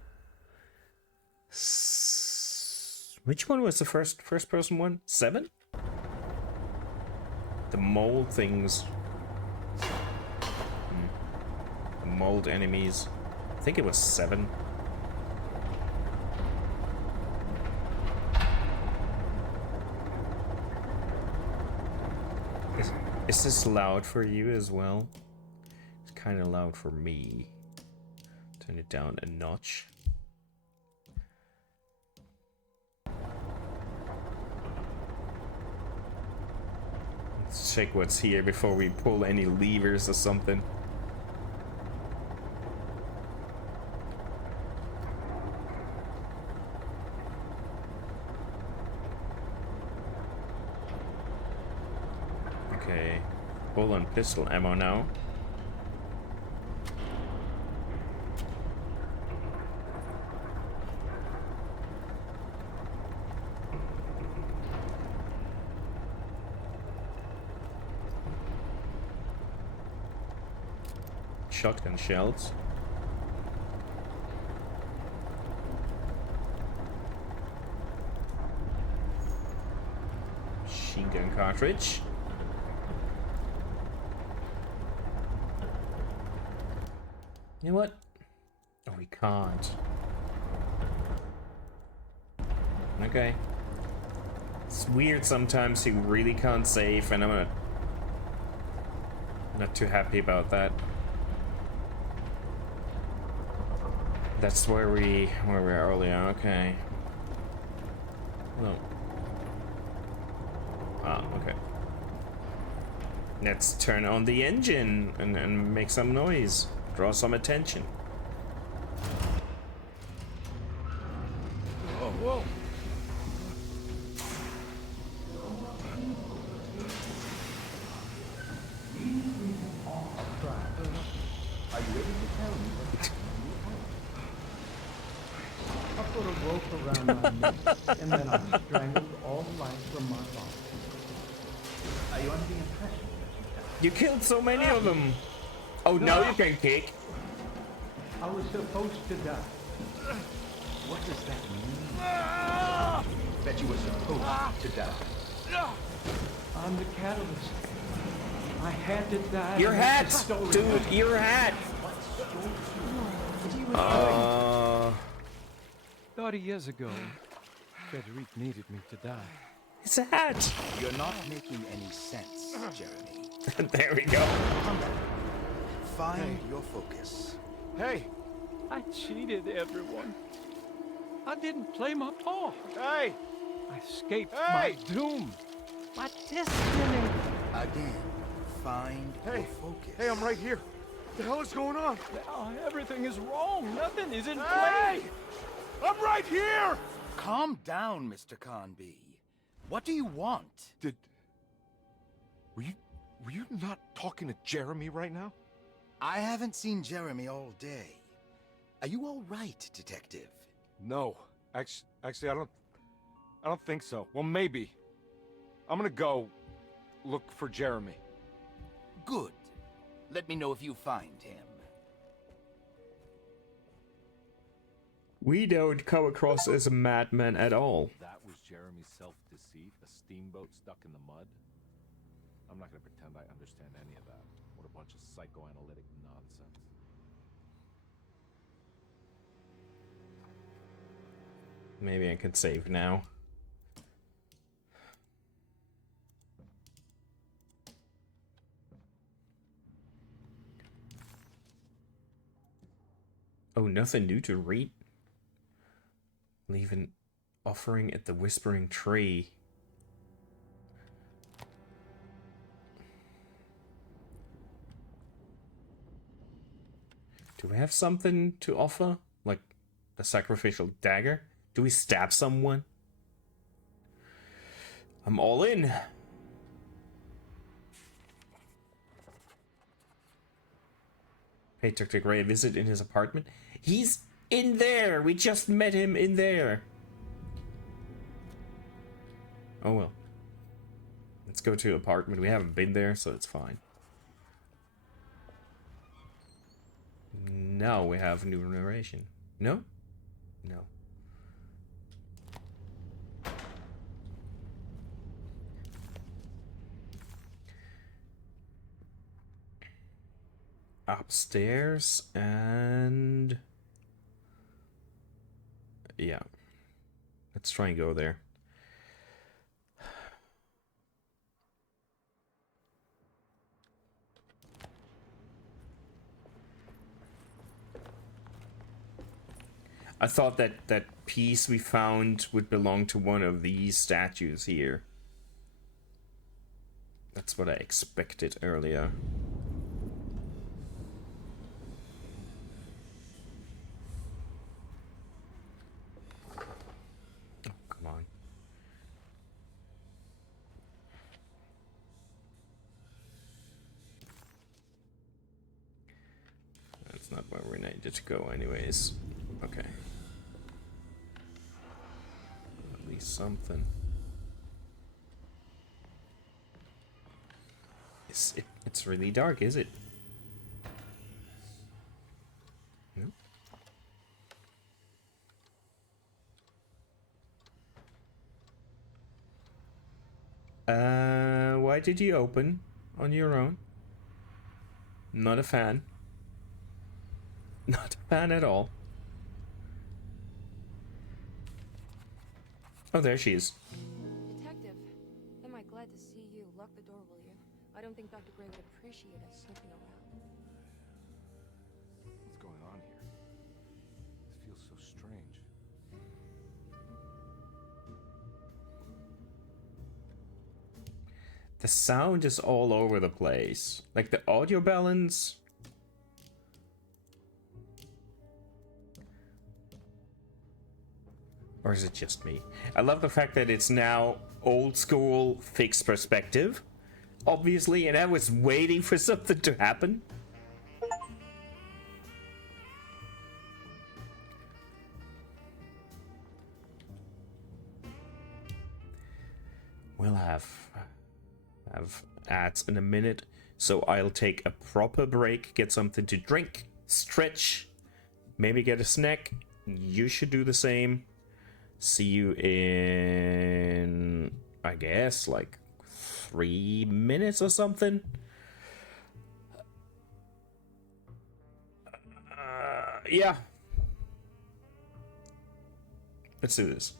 Which one was the first person one? 7? The mold things. The mold enemies. I think it was 7. Is this loud for you as well? It's kind of loud for me. Turn it down a notch. Let's check what's here before we pull any levers or something. Okay, full on pistol ammo now. Shotgun shells. Machine gun cartridge. You know what? Oh, we can't. Okay. It's weird sometimes you really can't save, and I'm not too happy about that. That's where we were earlier. Okay. No. Ah, okay. Let's turn on the engine and make some noise. Draw some attention. Oh, whoa. Are you ready to tell me what I put a rope around my neck, and then I strangled all life from my body. Are you under the impression that you died? You killed so many of them. Oh, now you can kick. I was supposed to die. What does that mean? That you were supposed to die. I'm the catalyst. I had to die. Your hat, dude. Your hat. 30 years ago, Frederic needed me to die. It's a hat. You're not making any sense, Jeremy. There we go. Come back. Find your focus. Hey! I cheated everyone. I didn't play my part. Hey! I escaped Hey! my doom. My destiny. Again, find your Hey! focus. Hey, I'm right here. What the hell is going on? Now everything is wrong. Nothing is in Hey! place. I'm right here! Calm down, Mr. Conby. What do you want? Were you not talking to Jeremy right now? I haven't seen Jeremy all day. Are you all right, Detective? No. Actually, I don't think so. Well, maybe. I'm gonna go look for Jeremy. Good. Let me know if you find him. We don't come across as a madman at all. That was Jeremy's self-deceit, a steamboat stuck in the mud? I'm not gonna pretend I understand any of that. What a bunch of psychoanalytic nonsense. Maybe I could save now. Oh, nothing new to read? Leave an offering at the Whispering Tree. Do we have something to offer? Like a sacrificial dagger? Do we stab someone? I'm all in. Hey, Dr. Gray, a visit in his apartment? He's in there! We just met him in there! Oh well. Let's go to apartment. We haven't been there, so it's fine. Now we have new narration. No? No. Upstairs and yeah, let's try and go there. I thought that that piece we found would belong to one of these statues here. That's what I expected earlier. Not where we needed to go anyways. Okay. At least something. It's really dark, is it? No? Why did you open on your own? Not a fan. Not a fan at all. Oh, there she is. Detective, am I glad to see you. Lock the door, will you? I don't think Dr. Gray would appreciate us snooping around. What's going on here? This feels so strange. The sound is all over the place. Like the audio balance. Or is it just me? I love the fact that it's now old school fixed perspective, obviously, and I was waiting for something to happen. We'll have ads in a minute, so I'll take a proper break, get something to drink, stretch, maybe get a snack. You should do the same. See you in, I guess, like 3 minutes or something. Yeah. Let's do this.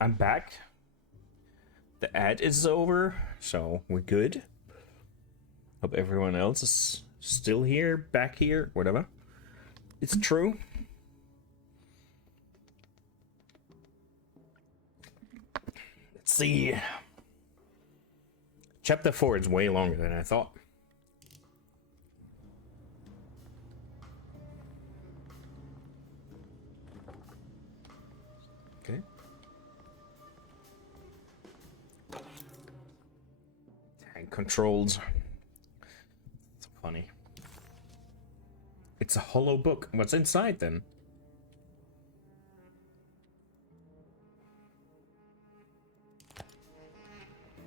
I'm back. The ad is over, so we're good. Hope everyone else is still here, back here, whatever. It's true. Let's see. Chapter 4 is way longer than I thought. Okay. Tank controls. It's funny. It's a hollow book. What's inside then?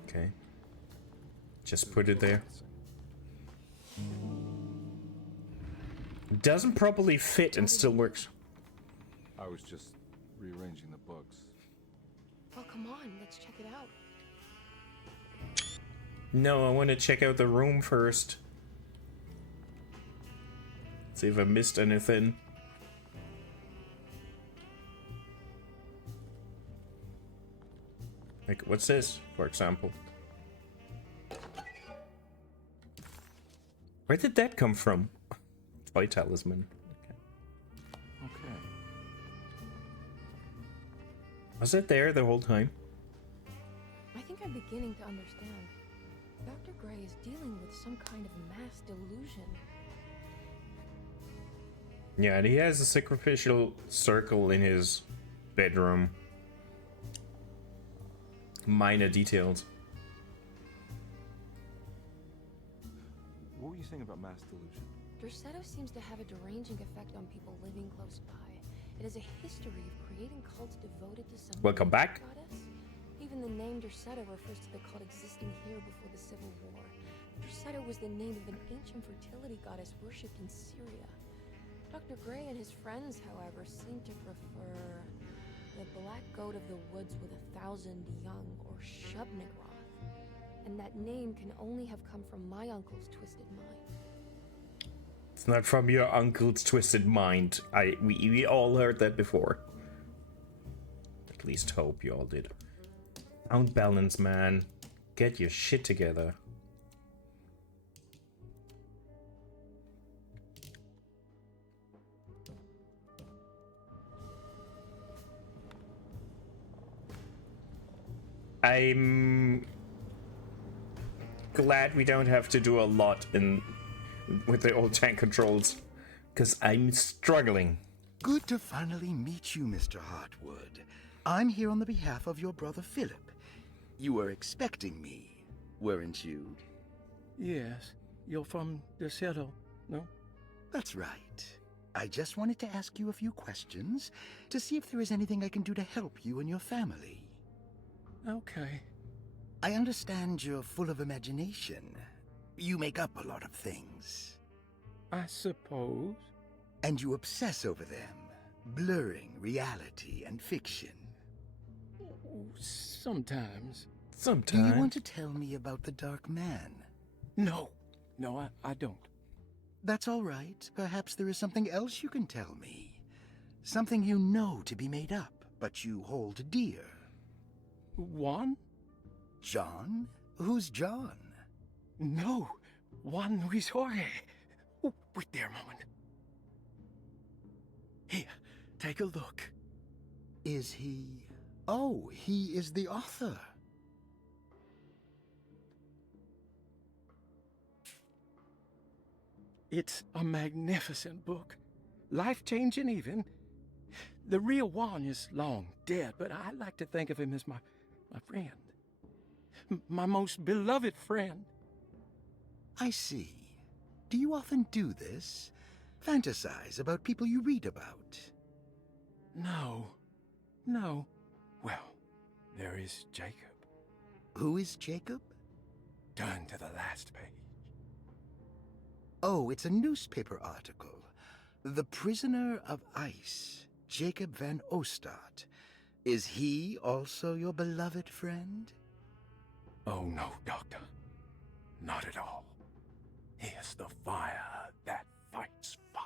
Okay. Just put it there. Doesn't properly fit and still works. I was just rearranging the books. Oh, come on, let's check it out. No, I want to check out the room first. See if I missed anything. Like, what's this, for example? Where did that come from? Toy talisman. Okay. Was it there the whole time? I think I'm beginning to understand. Dr. Gray is dealing with some kind of mass delusion. Yeah, and he has a sacrificial circle in his bedroom. Minor details. What were you saying about mass delusion? Derceto seems to have a deranging effect on people living close by. It has a history of creating cults devoted to some Welcome back. goddess. Even the name Derceto refers to the cult existing here before the Civil War. Derceto was the name of an ancient fertility goddess worshipped in Syria. Dr. Gray and his friends, however, seem to prefer the Black Goat of the Woods with 1,000 young, or Shub-Nigroth. And that name can only have come from my uncle's twisted mind. It's not from your uncle's twisted mind. We all heard that before. At least hope you all did. Sound balance, man. Get your shit together. I'm glad we don't have to do a lot with the old tank controls, because I'm struggling. Good to finally meet you, Mr. Hartwood. I'm here on the behalf of your brother Philip. You were expecting me, weren't you? Yes, you're from Derceto, no? That's right. I just wanted to ask you a few questions to see if there is anything I can do to help you and your family. Okay. I understand you're full of imagination. You make up a lot of things. I suppose. And you obsess over them, blurring reality and fiction. Sometimes. Do you want to tell me about the Dark Man? No, I don't. That's all right. Perhaps there is something else you can tell me. Something you know to be made up, but you hold dear. Juan? John? Who's John? No, Juan Luis Jorge. Oh, wait there a moment. Here, take a look. Is he... Oh, he is the author. It's a magnificent book. Life-changing even. The real Juan is long dead, but I like to think of him as my friend. My most beloved friend. I see. Do you often do this? Fantasize about people you read about? No. Well, there is Jacob. Who is Jacob? Turn to the last page. Oh, it's a newspaper article. The Prisoner of Ice, Jacob van Ostad. Is he also your beloved friend? Oh, no, Doctor. Not at all. He is the fire that fights fire.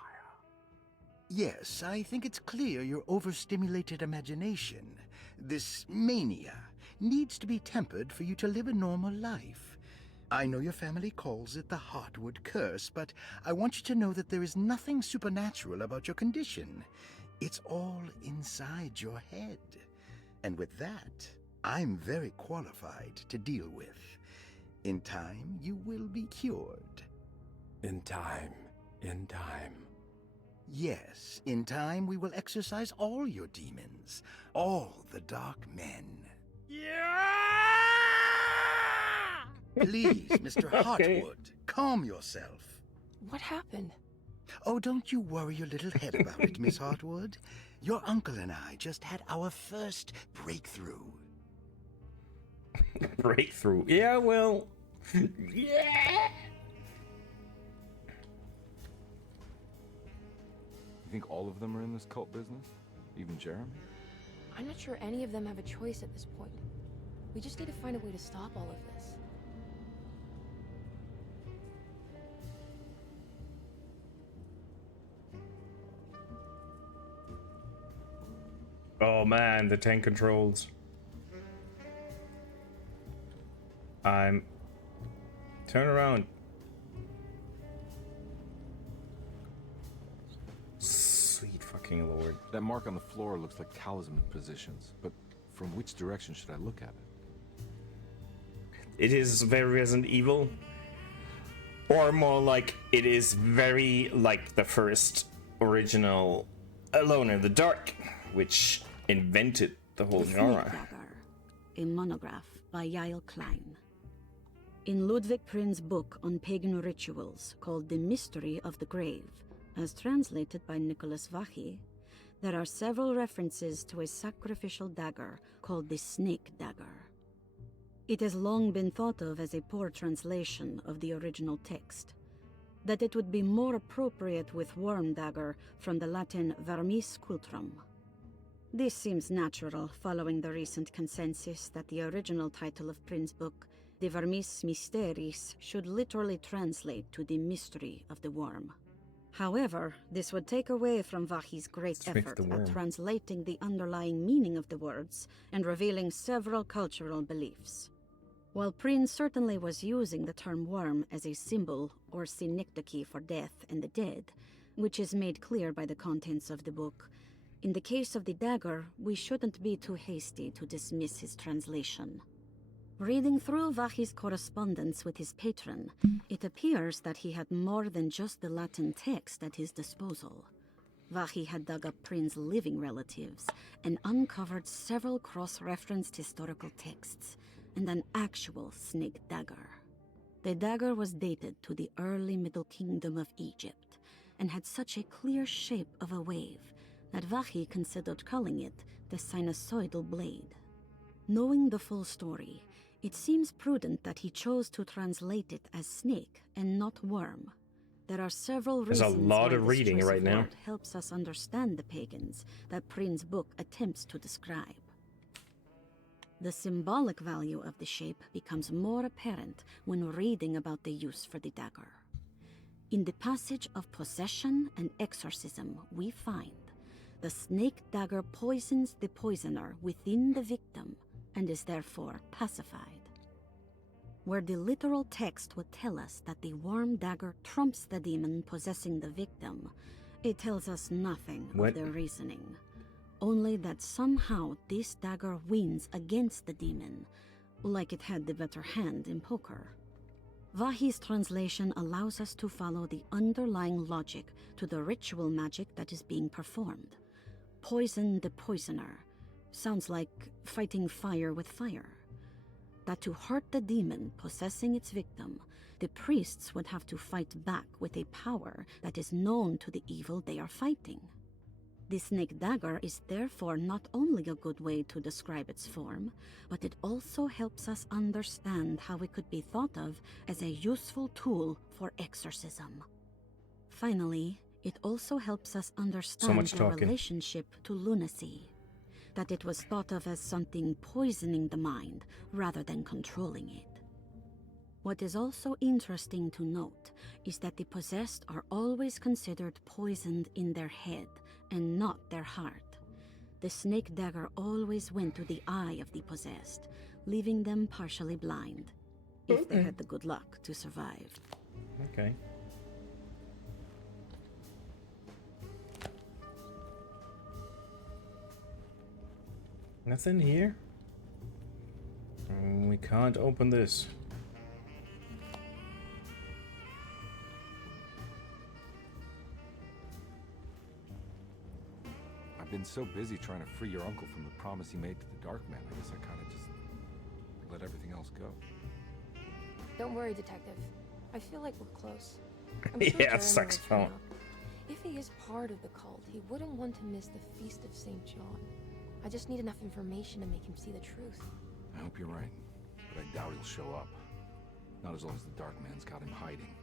Yes, I think it's clear your overstimulated imagination this mania, needs to be tempered for you to live a normal life. I know your family calls it the Heartwood Curse, but I want you to know that there is nothing supernatural about your condition. It's all inside your head. And with that, I'm very qualified to deal with. In time, you will be cured. In time. In time. Yes, in time we will exorcise all your demons, all the dark men. Please, Mr. Okay. Heartwood, calm yourself. What happened? Oh, don't you worry your little head about it, Miss Heartwood. Your uncle and I just had our first breakthrough. Breakthrough. Yeah, well. Yeah. You think all of them are in this cult business? Even Jeremy? I'm not sure any of them have a choice at this point. We just need to find a way to stop all of this. Oh man, the tank controls. Turn around. Sweet fucking lord. That mark on the floor looks like talisman positions, but from which direction should I look at it? It is very Resident Evil. Or more like, it is very like the first original Alone in the Dark, which invented the whole The Snake genre. Dagger, a monograph by Yael Klein. In Ludwig Prin's book on pagan rituals called The Mystery of the Grave, as translated by Nicholas Vachy, there are several references to a sacrificial dagger called the Snake Dagger. It has long been thought of as a poor translation of the original text, that it would be more appropriate with worm dagger from the Latin vermis cultrum. This seems natural following the recent consensus that the original title of Prin's book, De Vermis Mysteris, should literally translate to the mystery of the worm. However, this would take away from Vachy's great Straight effort the at worm. translating the underlying meaning of the words and revealing several cultural beliefs. While Prin certainly was using the term worm as a symbol or synecdoche for death and the dead, which is made clear by the contents of the book, in the case of the dagger, we shouldn't be too hasty to dismiss his translation. Reading through Vachy's correspondence with his patron, it appears that he had more than just the Latin text at his disposal. Vachy had dug up Prin's living relatives and uncovered several cross-referenced historical texts and an actual snake dagger. The dagger was dated to the early Middle Kingdom of Egypt and had such a clear shape of a wave that Vachy considered calling it the sinusoidal blade. Knowing the full story, it seems prudent that he chose to translate it as snake and not worm. There are several There's a reasons lot why of this reading choice right of now. word helps us understand the pagans that Prin's book attempts to describe. The symbolic value of the shape becomes more apparent when reading about the use for the dagger. In the passage of possession and exorcism, we find the snake dagger poisons the poisoner within the victim and is therefore pacified. Where the literal text would tell us that the worm dagger trumps the demon possessing the victim, it tells us nothing What? of their reasoning. Only that somehow this dagger wins against the demon, like it had the better hand in poker. Vachy's translation allows us to follow the underlying logic to the ritual magic that is being performed. Poison the poisoner. Sounds like fighting fire with fire. That to hurt the demon possessing its victim, the priests would have to fight back with a power that is known to the evil they are fighting. The snake dagger is therefore not only a good way to describe its form, but it also helps us understand how it could be thought of as a useful tool for exorcism. Finally, it also helps us understand much the talking. relationship to lunacy, that it was thought of as something poisoning the mind rather than controlling it. What is also interesting to note is that the possessed are always considered poisoned in their head and not their heart. the snake dagger always went to the eye of the possessed, leaving them partially blind, if they had the good luck to survive. Okay. Nothing here? We can't open this. I've been so busy trying to free your uncle from the promise he made to the Dark Man, I guess I kind of just let everything else go. Don't worry, Detective. I feel like we're close. I'm Yeah, sure Jeremy will saxophone. turn up. If he is part of the cult, he wouldn't want to miss the Feast of St. John. I just need enough information to make him see the truth. I hope you're right, but I doubt he'll show up. Not as long as the Dark Man's got him hiding.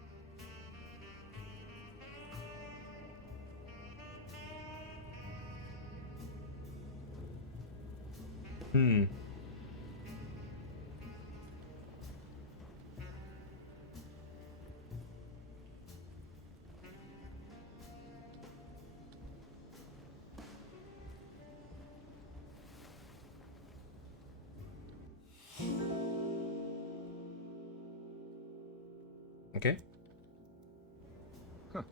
Okay. Huh.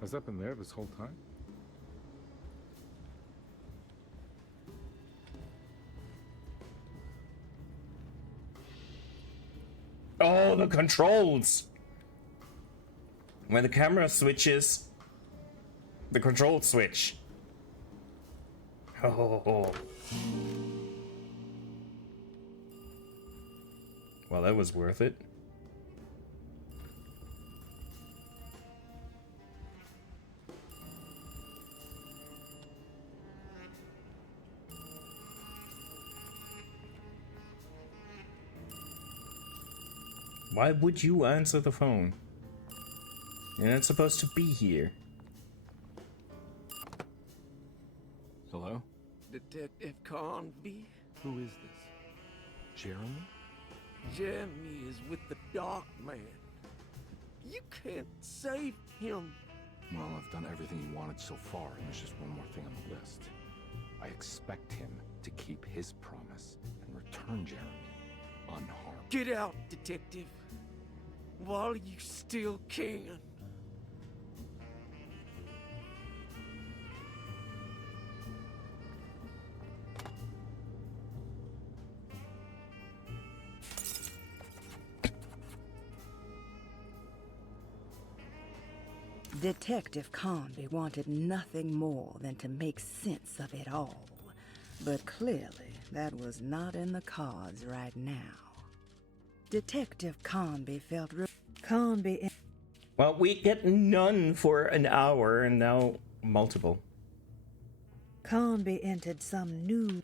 Has that been there this whole time? Oh, the controls! When the camera switches, the control switch. Oh. Well, that was worth it. Why would you answer the phone? You're not supposed to be here. Hello? Detective Carnby? Who is this? Jeremy? Jeremy is with the Dark Man. You can't save him. Well, I've done everything he wanted so far, and there's just one more thing on the list. I expect him to keep his promise and return Jeremy unharmed. Get out, Detective. While you still can. Detective Carnby wanted nothing more than to make sense of it all. But clearly, that was not in the cards right now. Detective Carnby felt Carnby. Well, we get none for an hour and now multiple. Carnby entered some new.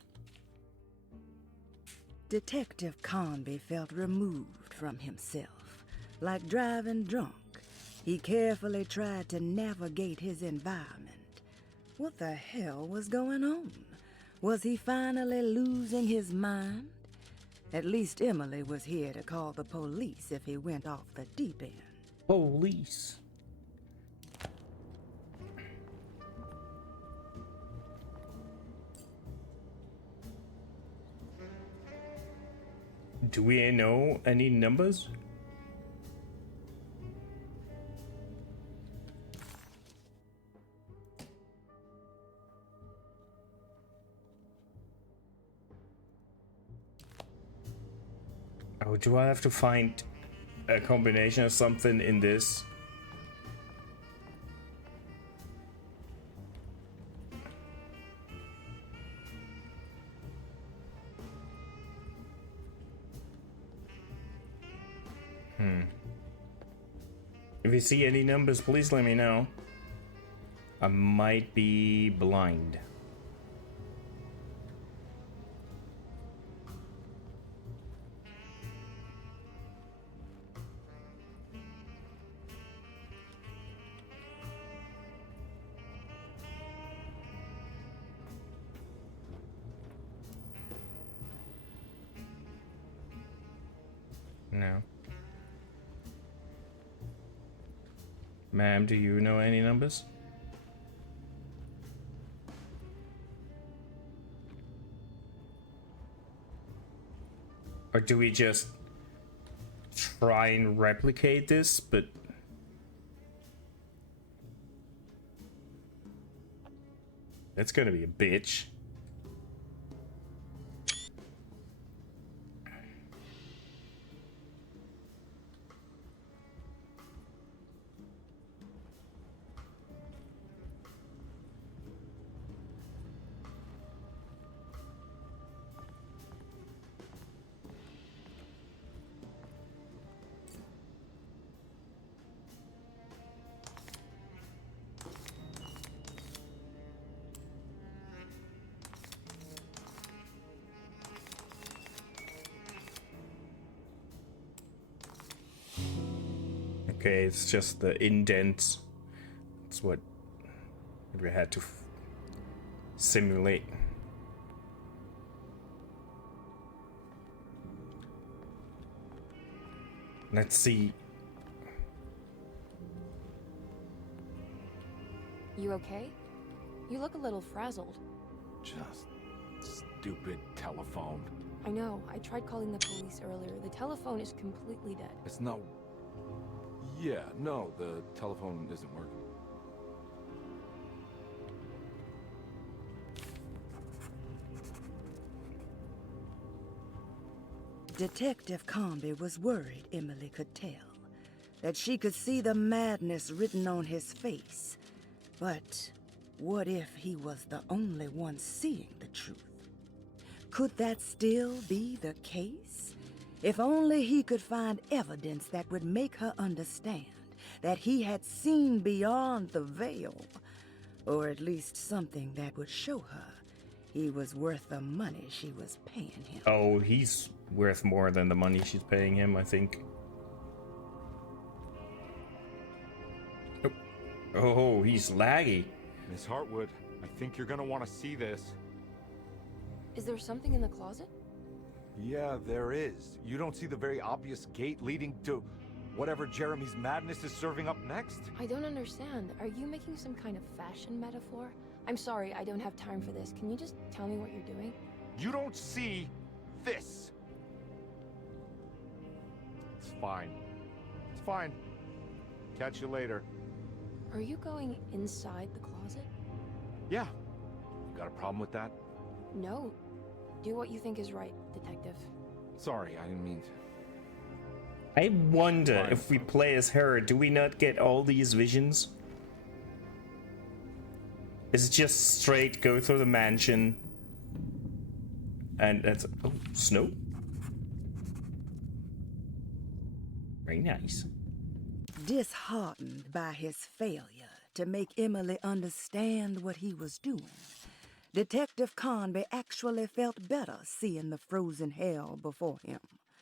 Detective Carnby felt removed from himself, like driving drunk. He carefully tried to navigate his environment. What the hell was going on? Was he finally losing his mind? At least Emily was here to call the police if he went off the deep end. Police. Do we know any numbers? Oh, do I have to find a combination of something in this? If you see any numbers, please let me know. I might be blind. No. Ma'am, do you know any numbers? Or do we just try and replicate this, but... That's gonna be a bitch. Okay, it's just the indent. That's what we had to simulate. Let's see. You okay? You look a little frazzled. Just stupid telephone. I know. I tried calling the police earlier. The telephone is completely dead. It's not... Yeah, no, the telephone isn't working. Detective Comby was worried, Emily could tell, that she could see the madness written on his face. But what if he was the only one seeing the truth? Could that still be the case? If only he could find evidence that would make her understand that he had seen beyond the veil, or at least something that would show her he was worth the money she was paying him. Oh, he's worth more than the money she's paying him, I think. Oh, he's laggy. Miss Hartwood, I think you're gonna want to see this. Is there something in the closet? Yeah, there is. You don't see the very obvious gate leading to whatever Jeremy's madness is serving up next? I don't understand. Are you making some kind of fashion metaphor? I'm sorry, I don't have time for this. Can you just tell me what you're doing? You don't see this. It's fine. It's fine. Catch you later. Are you going inside the closet? Yeah. Got a problem with that? No. Do what you think is right, detective. Sorry, I didn't mean to. I wonder if we play as her, do we not get all these visions? Is it just straight go through the mansion? And that's... Oh, snow? Very nice. Disheartened by his failure to make Emily understand what he was doing, Detective Conby actually felt better seeing the frozen hell before him.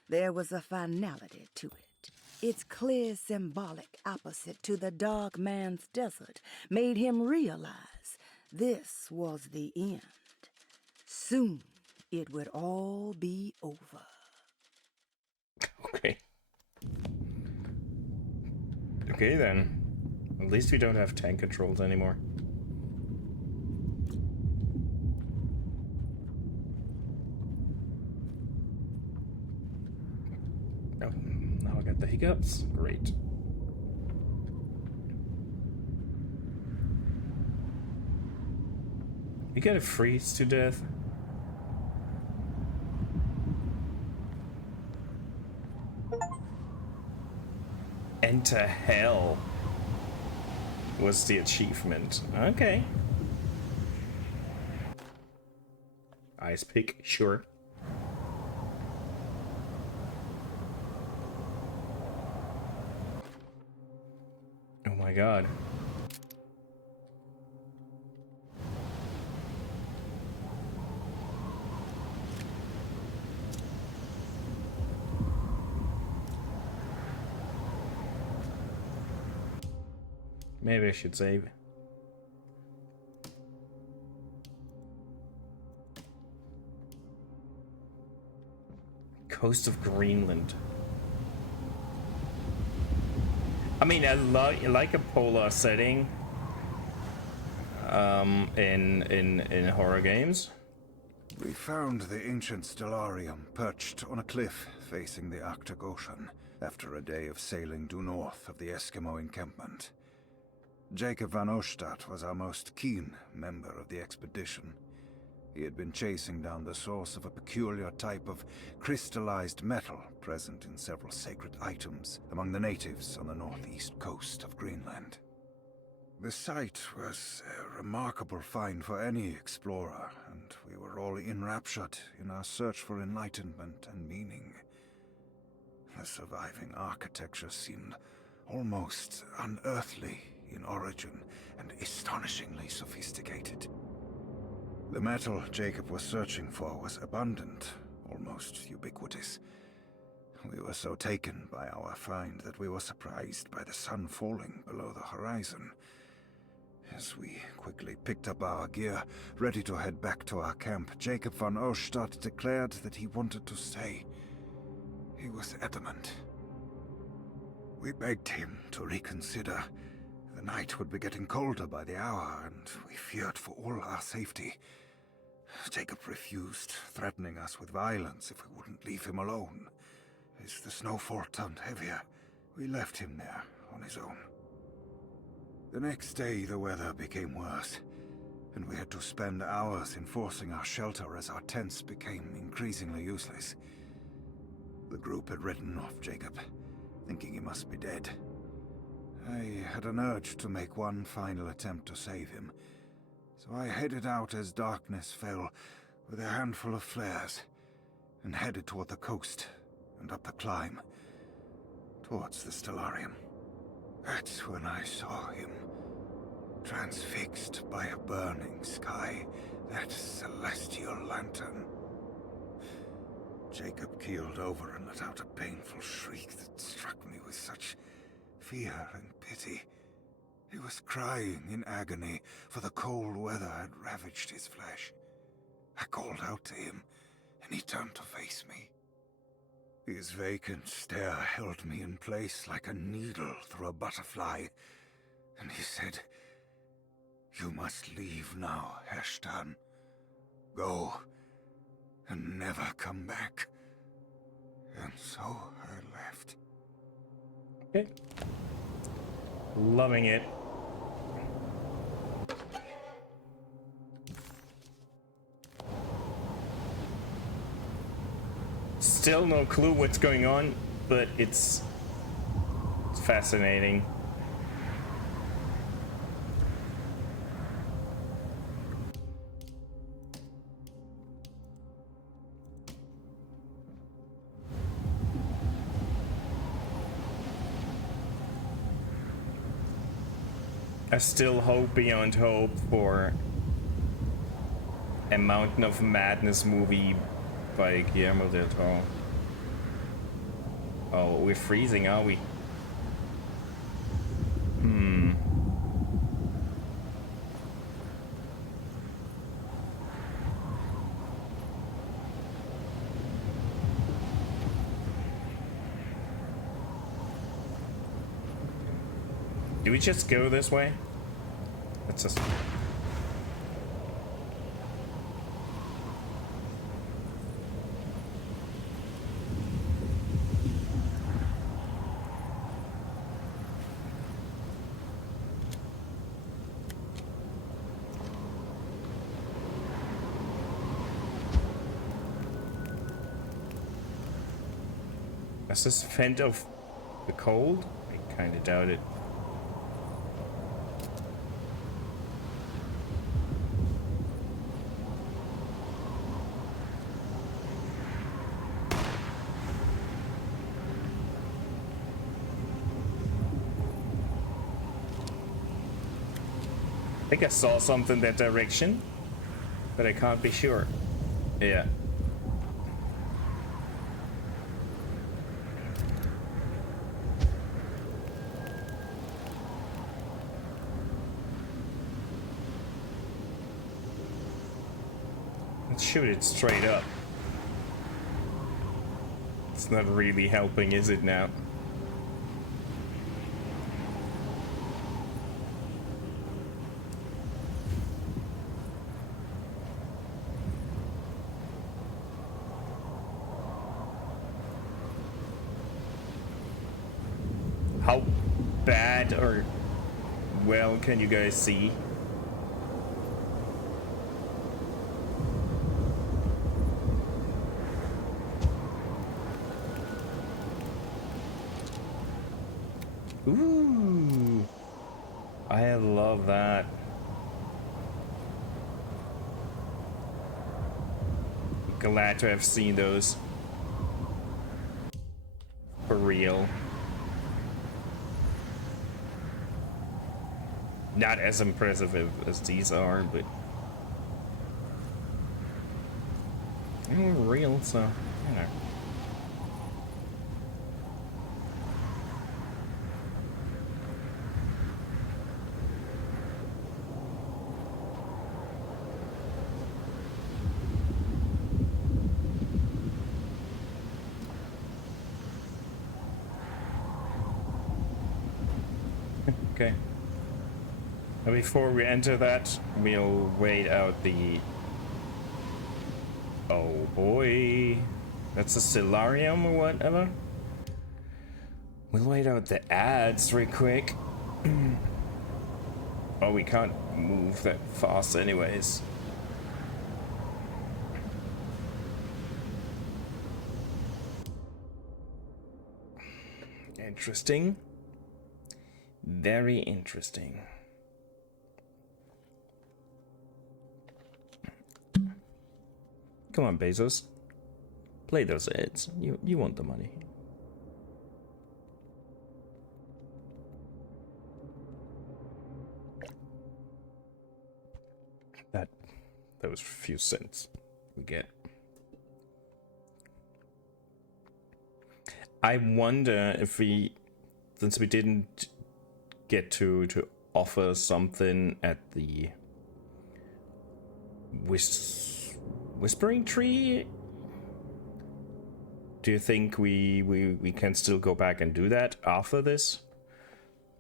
There was a finality to it. Its clear symbolic opposite to the dark man's desert made him realize this was the end. Soon it would all be over. Okay. Okay then. At least we don't have tank controls anymore. Oh, now I got the hiccups. Great. You gotta freeze to death. Enter hell was the achievement. Okay. Ice pick, sure. Oh my god. Maybe I should save. Coast of Greenland. I mean, I like a polar setting in horror games. We found the ancient stellarium perched on a cliff facing the Arctic Ocean after a day of sailing due north of the Eskimo encampment. Jacob van Ostadt was our most keen member of the expedition. He had been chasing down the source of a peculiar type of crystallized metal present in several sacred items among the natives on the northeast coast of Greenland. The site was a remarkable find for any explorer, and we were all enraptured in our search for enlightenment and meaning. The surviving architecture seemed almost unearthly in origin and astonishingly sophisticated. The metal Jacob was searching for was abundant, almost ubiquitous. We were so taken by our find that we were surprised by the sun falling below the horizon. As we quickly picked up our gear, ready to head back to our camp, Jacob van Ostadt declared that he wanted to stay. He was adamant. We begged him to reconsider. The night would be getting colder by the hour, and we feared for all our safety. Jacob refused, threatening us with violence if we wouldn't leave him alone. As the snowfall turned heavier, we left him there on his own. The next day, the weather became worse, and we had to spend hours enforcing our shelter as our tents became increasingly useless. The group had written off Jacob, thinking he must be dead. I had an urge to make one final attempt to save him, so I headed out as darkness fell with a handful of flares, and headed toward the coast and up the climb, towards the Stellarium. That's when I saw him, transfixed by a burning sky, that celestial lantern. Jacob keeled over and let out a painful shriek that struck me with such fear and pity. He was crying in agony, for the cold weather had ravaged his flesh. I called out to him, and he turned to face me. His vacant stare held me in place like a needle through a butterfly, and he said, "You must leave now, Herrstan. Go, and never come back." And so I left. Okay. Loving it. Still no clue what's going on, but it's fascinating. I still hope beyond hope for a Mountain of Madness movie by Guillermo del Toro. Oh, we're freezing, are we? Do we just go this way? Let's just... Is this vent of the cold? I kinda doubt it. I think I saw something that direction, but I can't be sure. Yeah. Let's shoot it straight up. It's not really helping, is it now? bad or well can you guys see? Ooh, I love that. Glad to have seen those. For real. Not as impressive as these are, but they're real, so you know. Okay. But before we enter that, we'll wait out the... Oh boy. That's a Stellarium or whatever. We'll wait out the ads real quick. Oh, we can't move that fast anyways. Interesting. Very interesting. Come on, Bezos. Play those ads. You want the money. Those few cents we get. I wonder if we, since we didn't get to offer something at the Whispering Tree, do you think we can still go back and do that after this?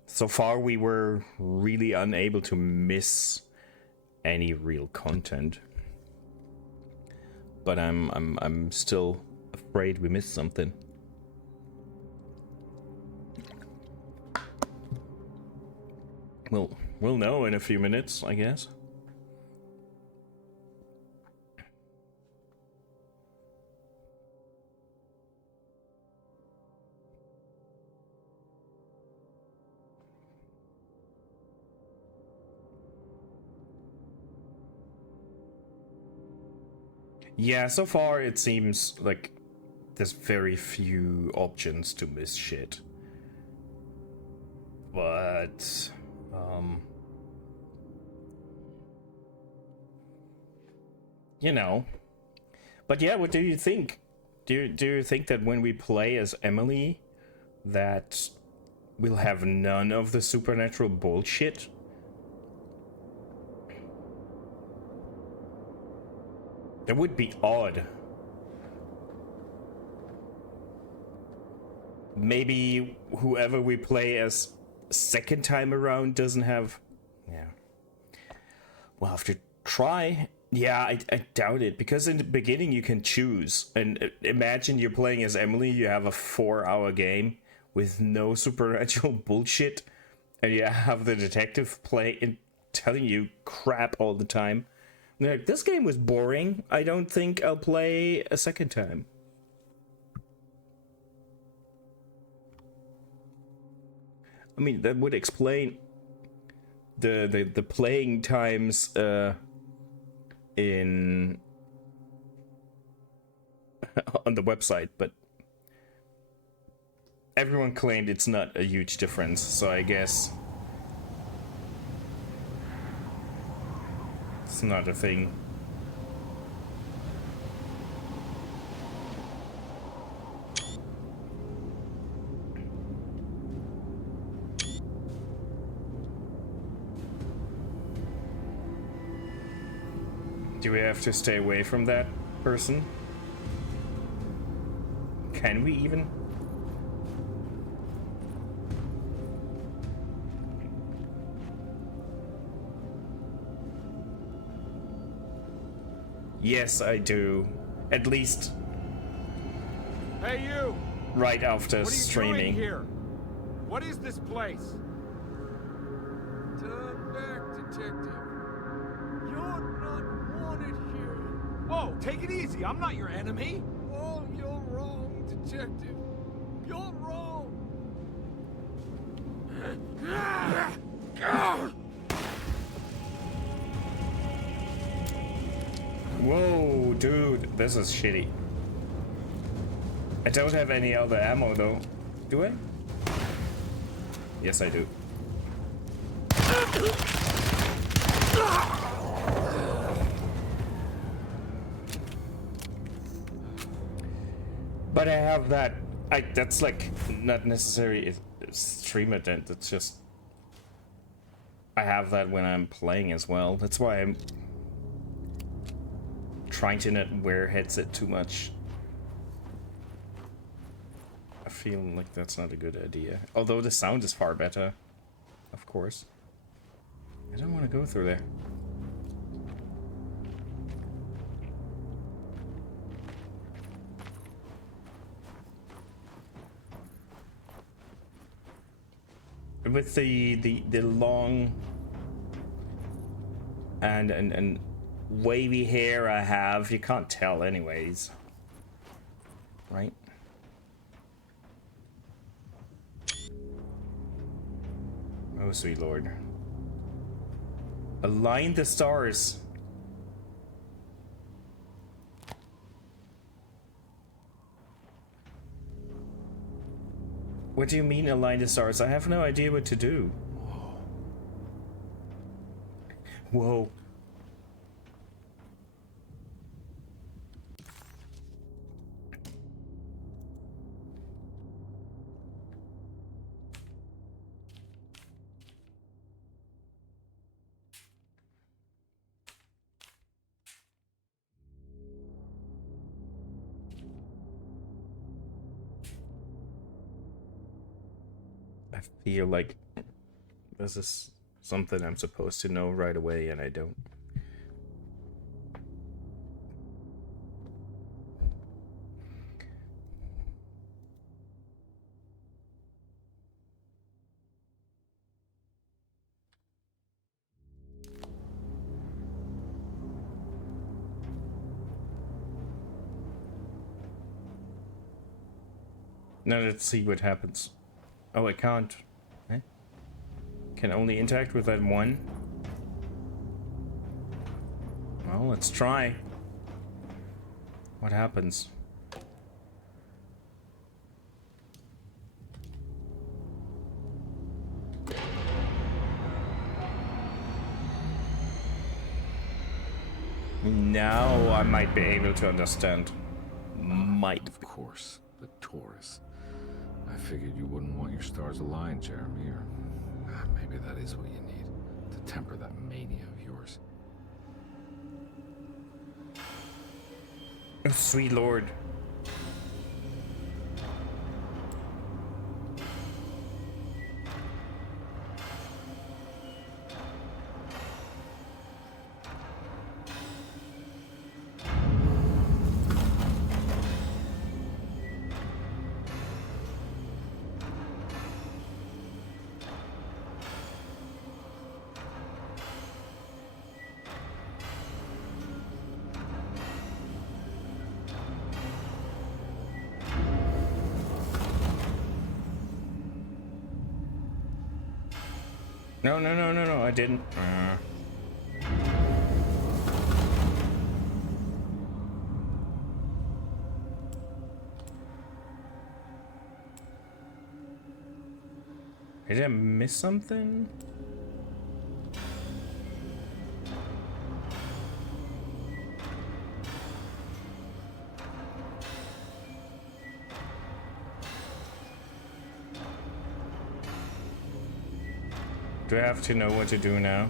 So far we were really unable to miss any real content, but I'm still afraid we missed something. We'll know in a few minutes, I guess. Yeah, so far it seems like there's very few options to miss shit. But you know. But yeah, what do you think? Do you think that when we play as Emily that we'll have none of the supernatural bullshit? That would be odd. Maybe whoever we play as second time around doesn't have... Yeah. We'll have to try. Yeah, I doubt it. Because in the beginning you can choose. And imagine you're playing as Emily, you have a 4-hour game with no supernatural bullshit. And you have the detective telling you crap all the time. Like, this game was boring. I don't think I'll play a second time. I mean, that would explain the playing times in on the website, but everyone claimed it's not a huge difference, so I guess it's not a thing. Do we have to stay away from that person? Can we even? Yes, I do. At least Hey, you! right after What are you streaming. doing here? What is this place? Turn back, detective. You're not wanted here. Whoa, take it easy. I'm not your enemy. Oh, you're wrong, detective. You're wrong. Whoa, dude, this is shitty. I don't have any other ammo though. Do I? Yes, I do. But I have that. That's like not necessarily a stream event. It's just I have that when I'm playing as well. That's why I'm trying to not wear headset too much. I feel like that's not a good idea. Although the sound is far better, of course. I don't want to go through there. With the long and wavy hair I have, you can't tell anyways, right? Oh, sweet lord. Align the stars. What do you mean align the stars? I have no idea what to do. Whoa. I feel like this is something I'm supposed to know right away, and I don't. Now let's see what happens. Oh, I can't. Eh? Can only interact with that one. Well, let's try. What happens? Now I might be able to understand. Might. Of course, the Taurus. I figured you wouldn't want your stars aligned, Jeremy, or maybe that is what you need to temper that mania of yours. Oh, sweet lord. No, I didn't. Did I miss something? Do I have to know what to do now?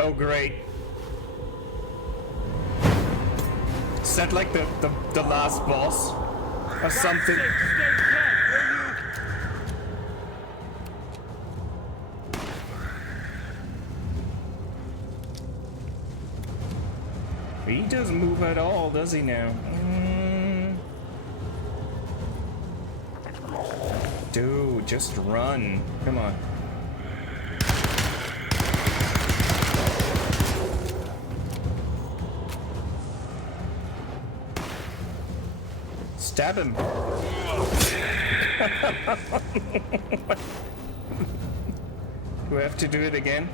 Oh, great. Is that like the last boss? Or something? He doesn't move at all, does he now? Dude, just run. Come on. Stab him. Do we have to do it again?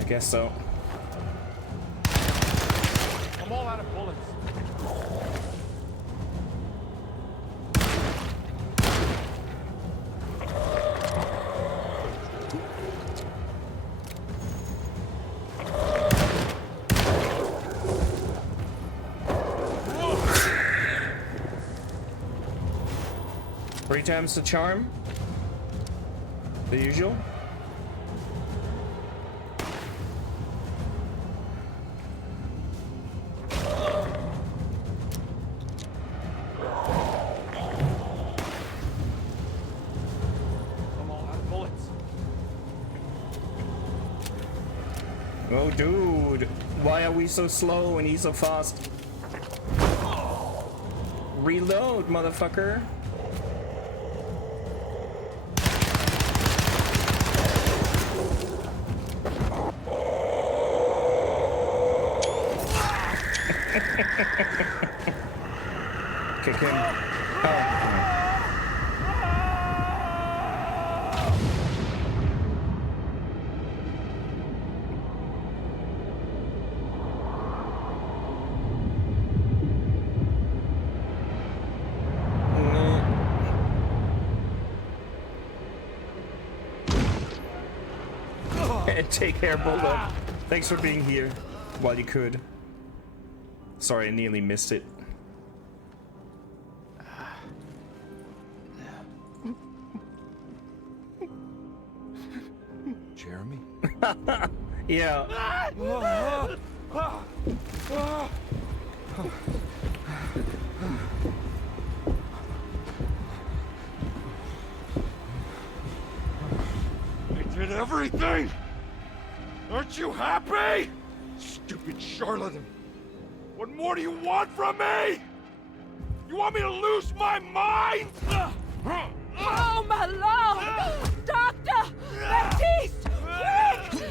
I guess so. I'm all out of bullets. Three times the charm? The usual? Oh, dude. Why are we so slow and he's so fast? Reload, motherfucker. Kick him. Oh. Take care, Bulldog. Thanks for being here while you could. Sorry, I nearly missed it. Jeremy? Yeah. I did everything! Aren't you happy? Stupid charlatan! What more do you want from me? You want me to lose my mind? Oh, my lord! Doctor! Baptiste! Quick!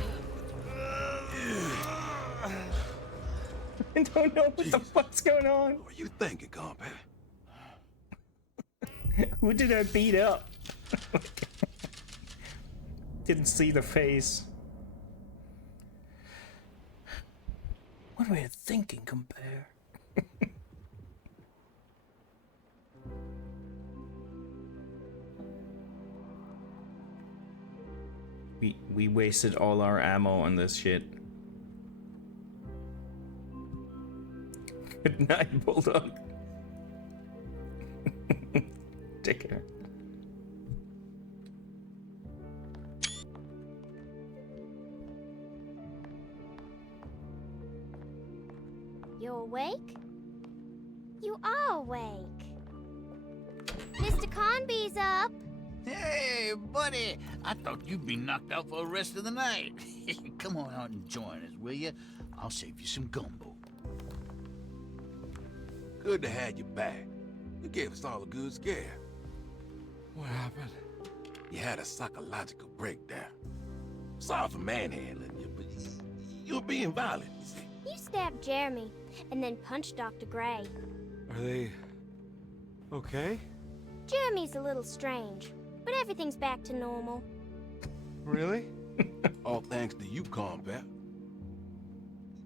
I don't know what the fuck's going on. What are you thinking, compadre? Who did I beat up? Didn't see the face. What were you thinking, compare? We wasted all our ammo on this shit. Good night, Bulldog. Take care. You awake? You are awake. Mr. Conby's up. Hey, buddy. I thought you'd be knocked out for the rest of the night. Come on out and join us, will you? I'll save you some gumbo. Good to have you back. You gave us all a good scare. What happened? You had a psychological breakdown. Sorry for manhandling you, but you were being violent, you see. You stabbed Jeremy and then punched Dr. Gray. Are they okay? Jeremy's a little strange, but everything's back to normal. Really? All thanks to you, combat.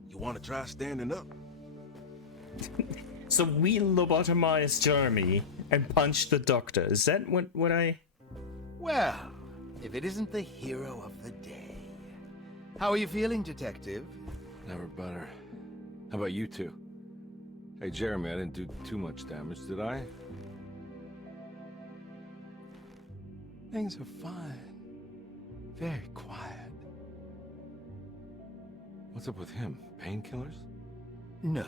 You want to try standing up? So we lobotomized Jeremy and punched the doctor. Is that what I... Well, if it isn't the hero of the day. How are you feeling, detective? Never better. How about you two? Hey, Jeremy, I didn't do too much damage, did I? Things are fine. Very quiet. What's up with him? Painkillers? No.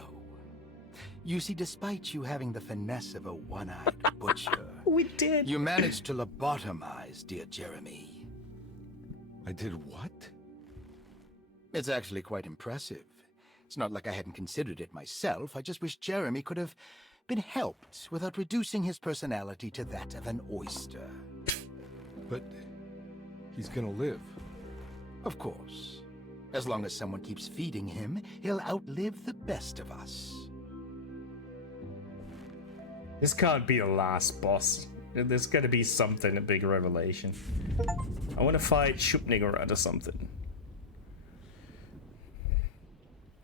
You see, despite you having the finesse of a one-eyed butcher, we did. You managed to lobotomize dear Jeremy. I did what? It's actually quite impressive. It's not like I hadn't considered it myself. I just wish Jeremy could have been helped without reducing his personality to that of an oyster. But he's gonna live. Of course. As long as someone keeps feeding him, he'll outlive the best of us. This can't be the last boss. There's gotta be something, a big revelation. I want to fight Shupnigarat or something.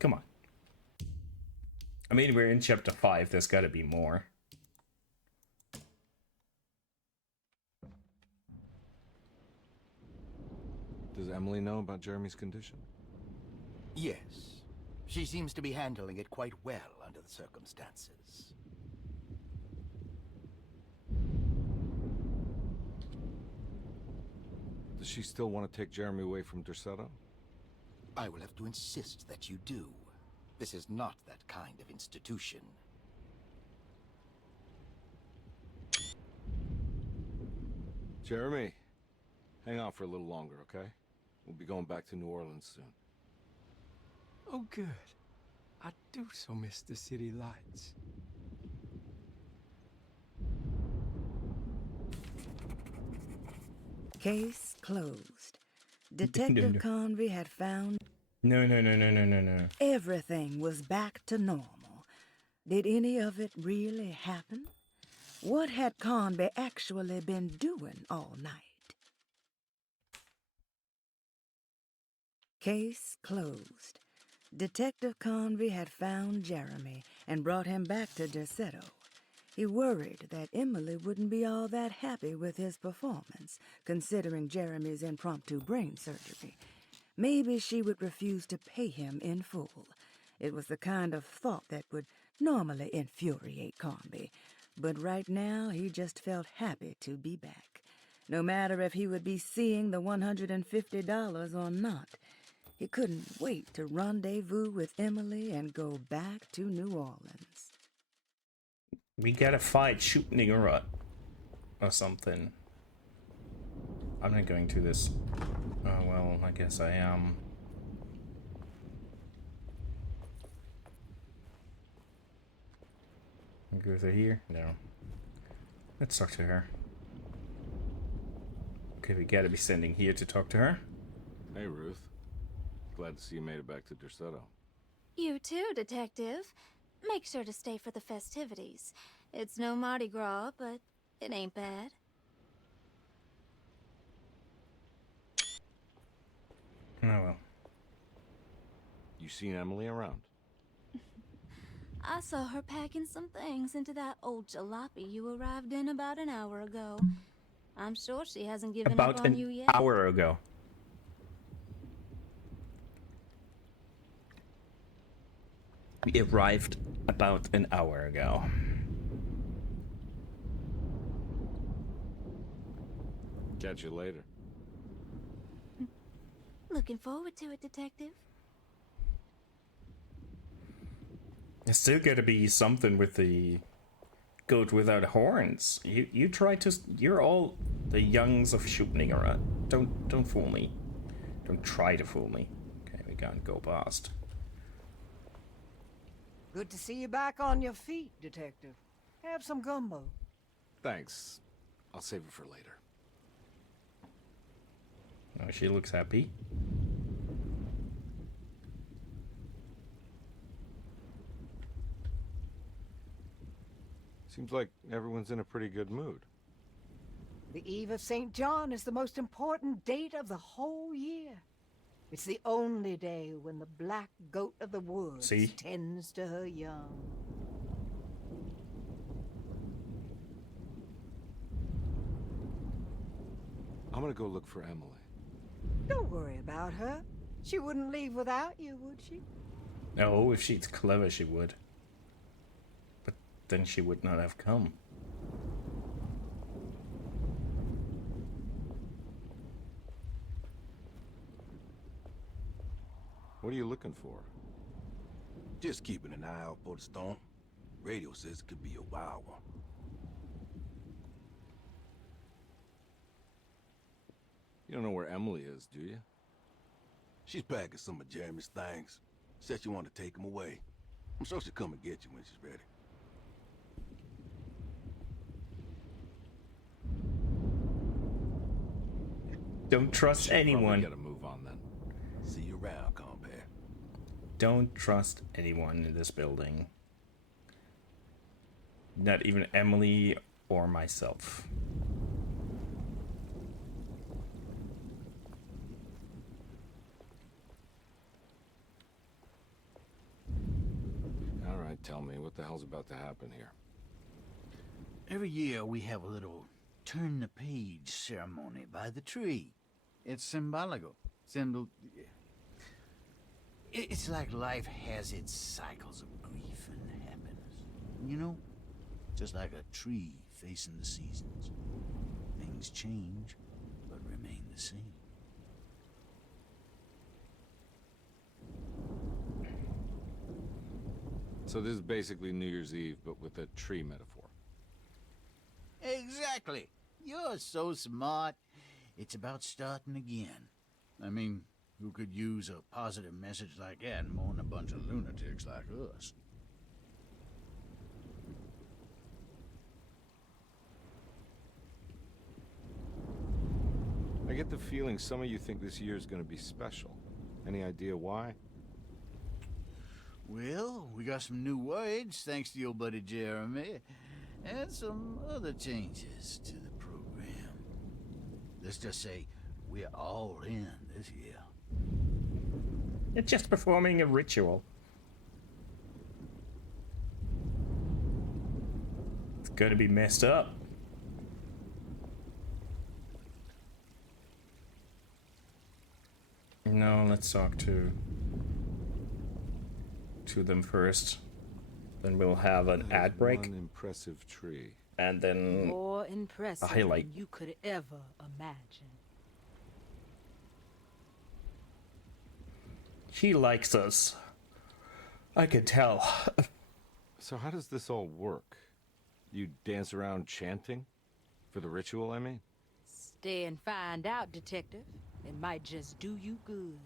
Come on. I mean, we're in chapter 5. There's gotta be more. Does Emily know about Jeremy's condition? Yes. She seems to be handling it quite well under the circumstances. Does she still want to take Jeremy away from Derceto? I will have to insist that you do. This is not that kind of institution. Jeremy, hang on for a little longer, okay? We'll be going back to New Orleans soon. Oh, good. I do so miss the city lights. Case closed. Detective Convey had found... No. Everything was back to normal. Did any of it really happen? What had Convey actually been doing all night? Case closed. Detective Convey had found Jeremy and brought him back to Derceto. He worried that Emily wouldn't be all that happy with his performance, considering Jeremy's impromptu brain surgery. Maybe she would refuse to pay him in full. It was the kind of thought that would normally infuriate Convey, but right now he just felt happy to be back. No matter if he would be seeing the $150 or not, he couldn't wait to rendezvous with Emily and go back to New Orleans. We gotta fight Shupnigarat or something. I'm not going to this. Oh, well, I guess I am. Go through here? No. Let's talk to her. Okay, we gotta be sending here to talk to her. Hey, Ruth. Glad to see you made it back to Derceto. You too, Detective. Make sure to stay for the festivities. It's no Mardi Gras, but it ain't bad. Oh well. You seen Emily around? I saw her packing some things into that old jalopy you arrived in about an hour ago. I'm sure she hasn't given up on you yet. About an hour ago. We arrived about an hour ago. Catch you later. Looking forward to it, Detective. There's still gotta be something with the goat without horns. You try to... You're all the youngs of Shupnigarat. Don't fool me. Don't try to fool me. Okay, we can't go past. Good to see you back on your feet, Detective. Have some gumbo. Thanks. I'll save it for later. Oh, she looks happy. Seems like everyone's in a pretty good mood. The Eve of St. John is the most important date of the whole year. It's the only day when the black goat of the woods tends to her young. I'm gonna go look for Emily. Don't worry about her. She wouldn't leave without you, would she? No, if she's clever, she would. But then she would not have come. What are you looking for? Just keeping an eye out for the storm. Radio says it could be a wild one. You don't know where Emily is, do you? She's packing some of Jeremy's things. Said she wanted to take them away. I'm sure she'll come and get you when she's ready. Don't trust anyone. Gotta move on then. See you around, compare. Don't trust anyone in this building. Not even Emily or myself. All right, tell me, what the hell's about to happen here? Every year we have a little turn the page ceremony by the tree. It's symbolical. It's like life has its cycles of grief and happiness. You know? Just like a tree facing the seasons. Things change, but remain the same. So this is basically New Year's Eve, but with a tree metaphor. Exactly. You're so smart. It's about starting again. I mean, who could use a positive message like that more than a bunch of lunatics like us? I get the feeling some of you think this year is going to be special. Any idea why? Well, we got some new words, thanks to your buddy Jeremy, and some other changes to the program. Let's just say we're all in this year. It's just performing a ritual. It's gonna be messed up. No, let's talk to them first. Then we'll have an ad break. One impressive tree. And then More impressive a highlight. than you could ever imagine. He likes us. I could tell. So how does this all work? You dance around chanting? For the ritual, I mean? Stay and find out, detective. It might just do you good.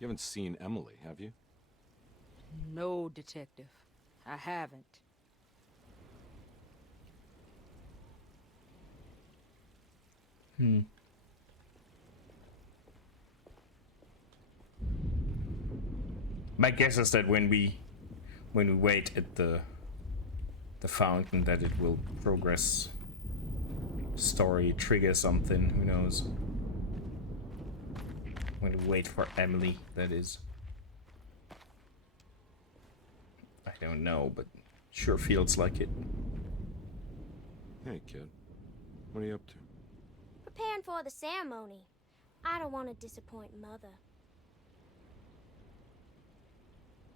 You haven't seen Emily, have you? No, detective. I haven't. My guess is that when we wait at the fountain, that it will progress story, trigger something, who knows. When we wait for Emily, that is. I don't know, but sure feels like it. Hey, kid. What are you up to? Preparing for the ceremony. I don't want to disappoint Mother.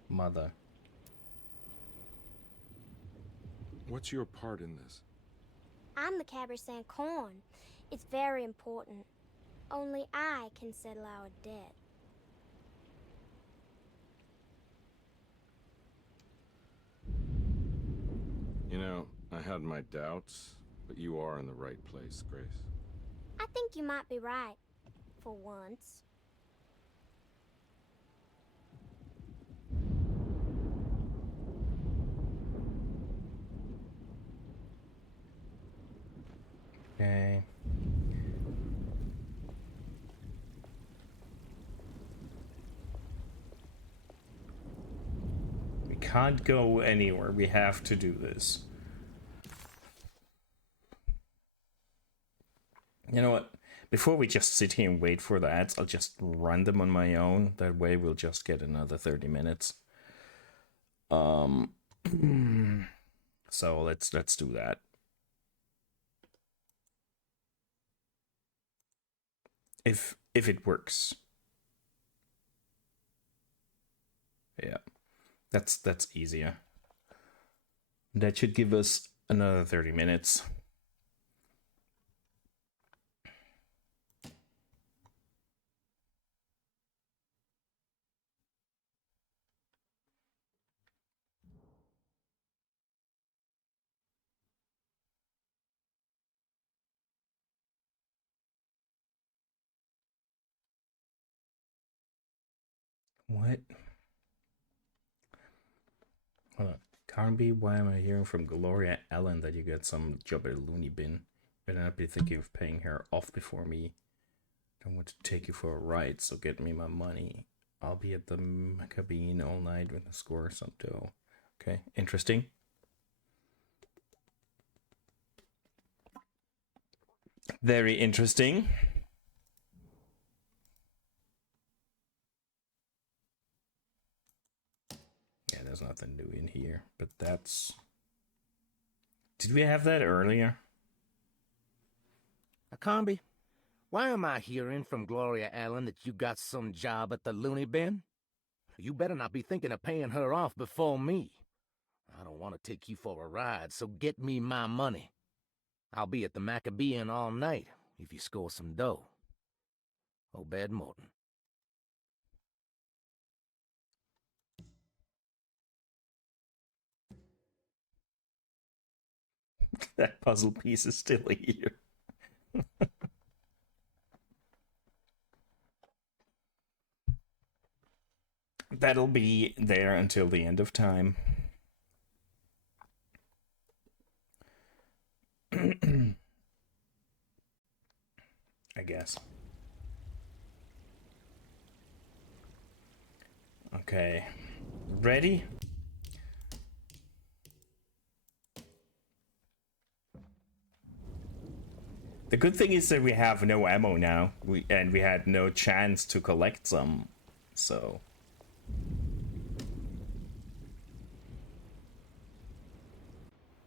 Mother. What's your part in this? I'm the Cabri Corn. It's very important. Only I can settle our debt. You know, I had my doubts, but you are in the right place, Grace. I think you might be right. For once. Okay. We can't go anywhere. We have to do this. You know what? Before we just sit here and wait for the ads, I'll just run them on my own. That way we'll just get another 30 minutes. So let's do that. If it works. Yeah. That's easier. That should give us another 30 minutes. What? Hold on. Carnby, why am I hearing from Gloria Allen that you got some job at a loony bin? Better not be thinking of paying her off before me. I want to take you for a ride, so get me my money. I'll be at the cabine all night with a score some dough. Okay, interesting. Very interesting. Yeah, there's nothing new in here, but that's... Did we have that earlier? Akambi, why am I hearing from Gloria Allen that you got some job at the loony bin? You better not be thinking of paying her off before me. I don't want to take you for a ride, so get me my money. I'll be at the Maccabean all night if you score some dough. Obed Morton. That puzzle piece is still here. That'll be there until the end of time. I guess. Okay. Ready? The good thing is that we have no ammo now, and we had no chance to collect some, so...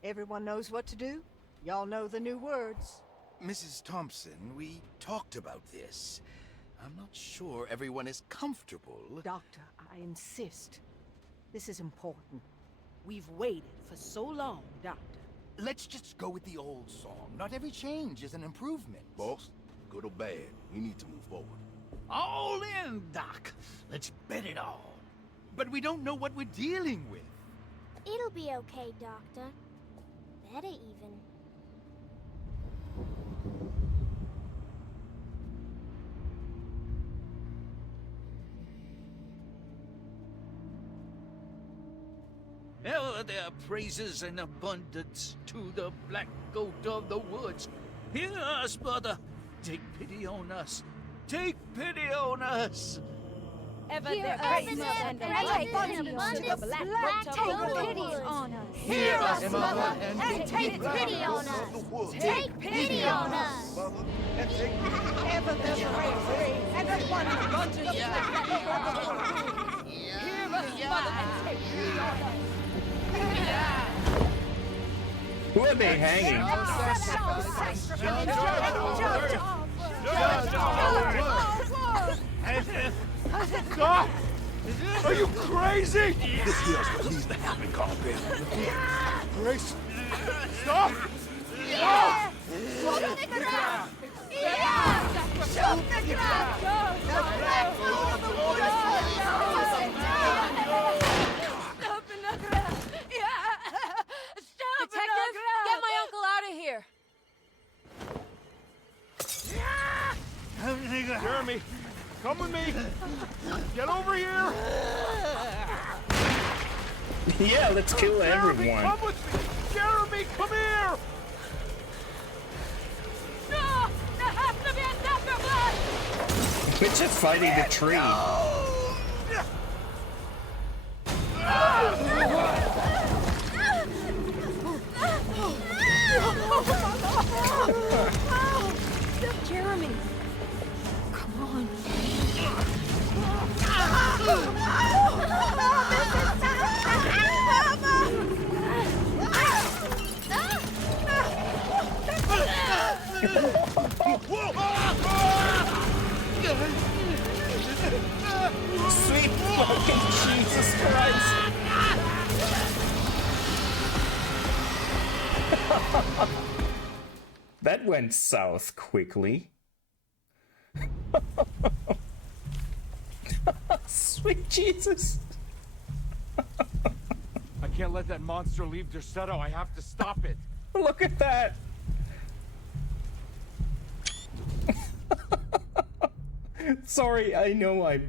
Everyone knows what to do? Y'all know the new words. Mrs. Thompson, we talked about this. I'm not sure everyone is comfortable. Doctor, I insist. This is important. We've waited for so long, Doctor. Let's just go with the old song. Not every change is an improvement. Boss, good or bad, we need to move forward. All in, Doc. Let's bet it all. But we don't know what we're dealing with. It'll be okay, Doctor. Better even. Ever there praises and abundance to the black goat of the woods. Hear us, brother. Take pity on us. Take pity on us. Ever there praises and abundance to the black goat of the woods. Hear us, Mother, and take pity on us. Take pity on us. Ever there praises and abundance to the black goat of the woods. Hear us, Mother, and take pity on us. Who are they hanging? Stop! Are you crazy? This here's what needs to happen, Carpenter. Grace, stop! Stop! Shoot the crowd! Shoot the crowd! The black goat of the woods! Detective, get my uncle out of here. Jeremy, come with me. Get over here. Yeah, let's kill Jeremy, everyone. come with me. Jeremy, come here. No! There has to be a doctor blood! We're just fighting the tree. Jeremy! Come on. Sweet fucking Jesus Christ! That went south quickly. Sweet Jesus! I can't let that monster leave Derceto. I have to stop it. Look at that! Sorry, I know I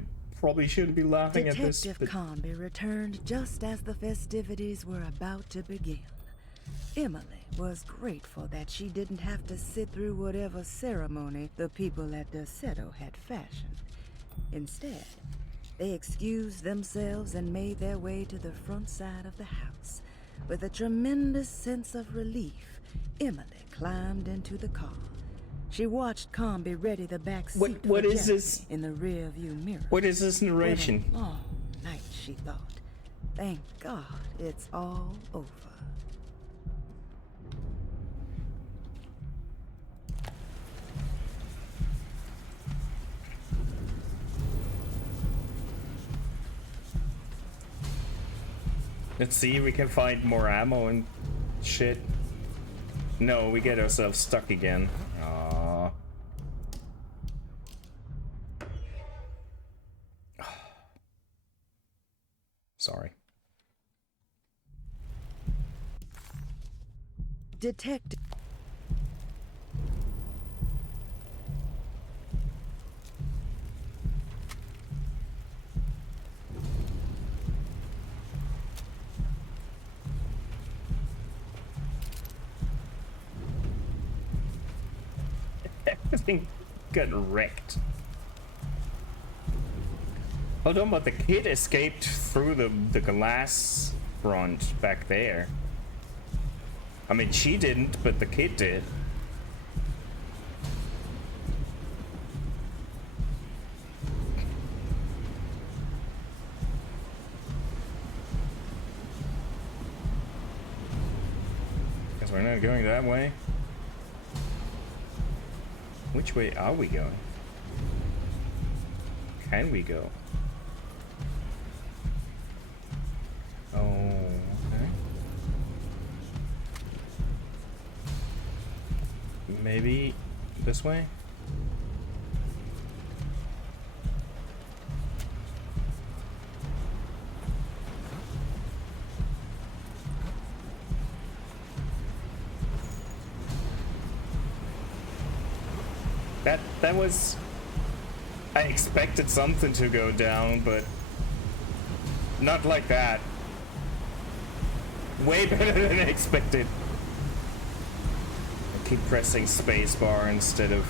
probably shouldn't be laughing at this. Detective Comby returned just as the festivities were about to begin. Emily was grateful that she didn't have to sit through whatever ceremony the people at Derceto had fashioned. Instead, they excused themselves and made their way to the front side of the house. With a tremendous sense of relief, Emily climbed into the car. She watched Comby ready the back seat what for is Jeremy this? in the rear view mirror. What is this narration? What a long night, she thought. Thank God it's all over. Let's see if we can find more ammo and shit. No, we get ourselves stuck again. Aww. Sorry. Detective. Everything got wrecked. Hold on, but the kid escaped through the glass front back there. I mean, she didn't, but the kid did. Guess we're not going that way. Which way are we going? Can we go? Oh, okay. Maybe this way? That was... I expected something to go down, but not like that. Way better than I expected. I keep pressing spacebar instead of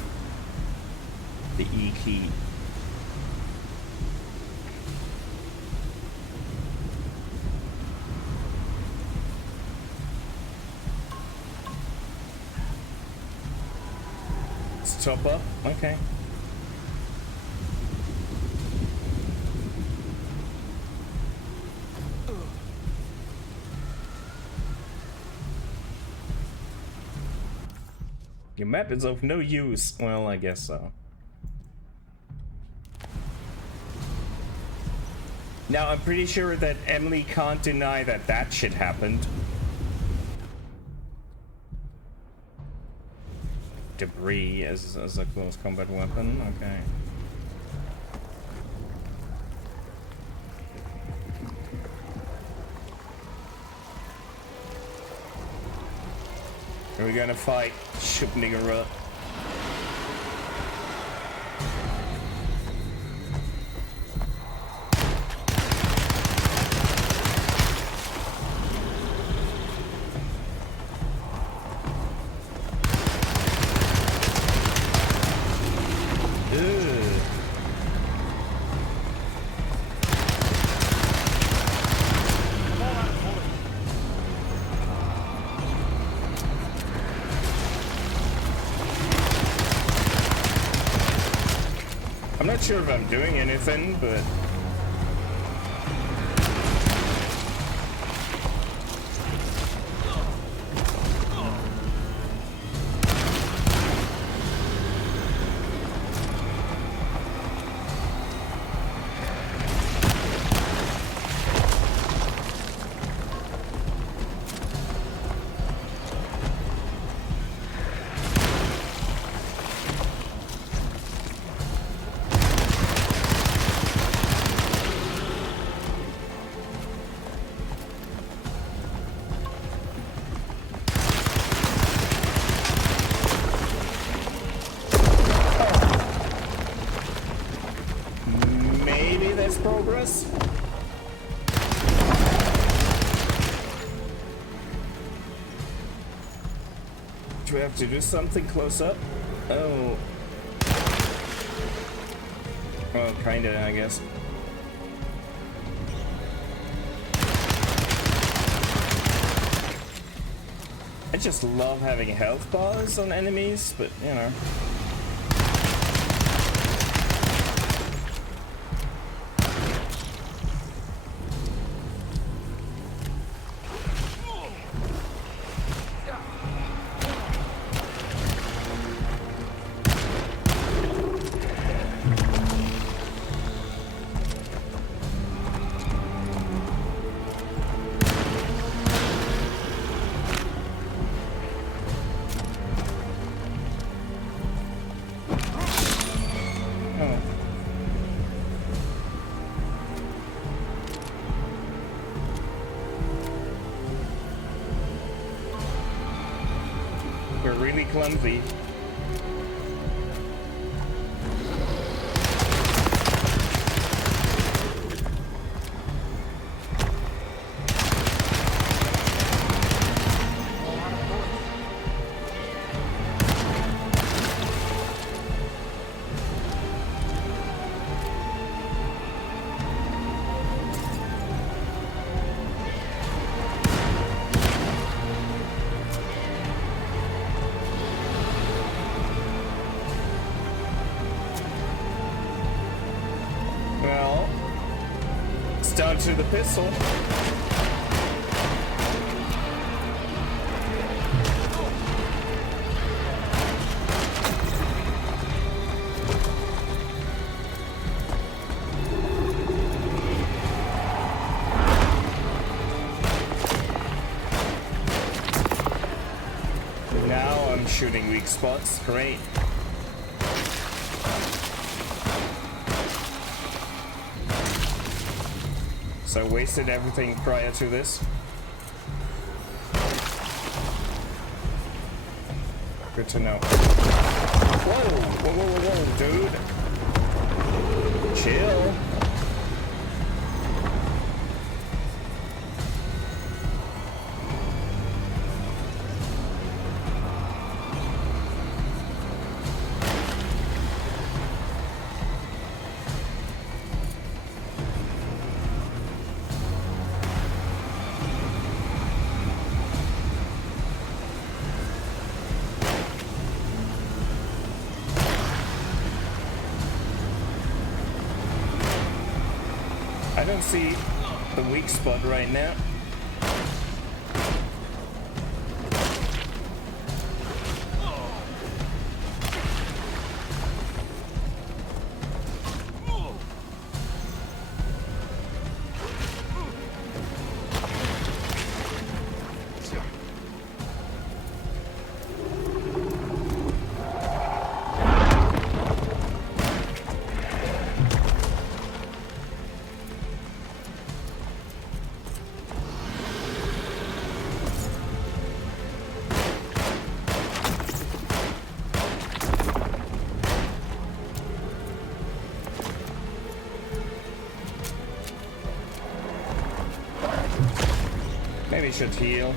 the E key. Let's top up. Okay. Your map is of no use. Well, I guess so. Now, I'm pretty sure that Emily can't deny that that shit happened. Debris as a close combat weapon, okay. Are we gonna fight Shub-Niggura? I'm not sure if I'm doing anything, but... have to do something close up? Oh. Well, kinda, I guess. I just love having health bars on enemies, but you know. We're really clumsy. Down to the pistol. Now I'm shooting weak spots. Great. So I wasted everything prior to this. Good to know. Whoa, dude. Chill. I don't see the weak spot right now. Maybe should heal.